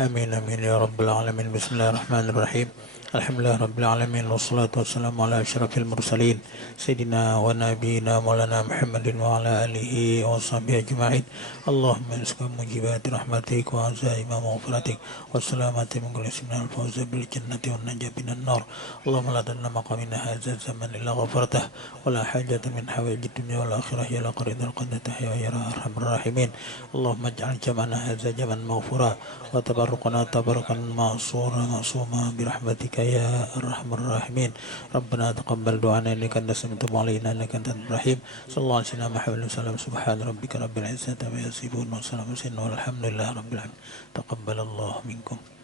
آمين آمين يا رب العالمين. بسم الله الرحمن الرحيم. Alhamdulillah Rabbil Alamin. Wassalatu wassalamu ala asyrafil mursalin Sayyidina wa nabiyina maulana Muhammadin wa ala alihi wa sahbihi ajma'in. Allahumma isqa mujibati rahmatik wa azaima maghfiratik wa salamati min kulli ismin al-fawza bil jannati wa najah minan nar. Allahumma la tadna maqamina hadza zaman illa ghafartah wa la hajata min hawaij dunya wal akhirah ya la qaridal qadata ya arhamar rahimin. Allahumma ij'al jam'ana hadza jam'an maghfura wa tabarruqana tabarrukan ma'sura ma'suma bi rahmatika ya arhamar rahimin. Rabbana taqabbal du'ana innaka antas samiul alim innaka antal rahim. Sallallahu alaihi wa sallam. Subhana rabbika rabbil izzati amma yasifun wa salamun alal mursalin walhamdulillahi rabbil alamin. Taqabbalallahu minkum.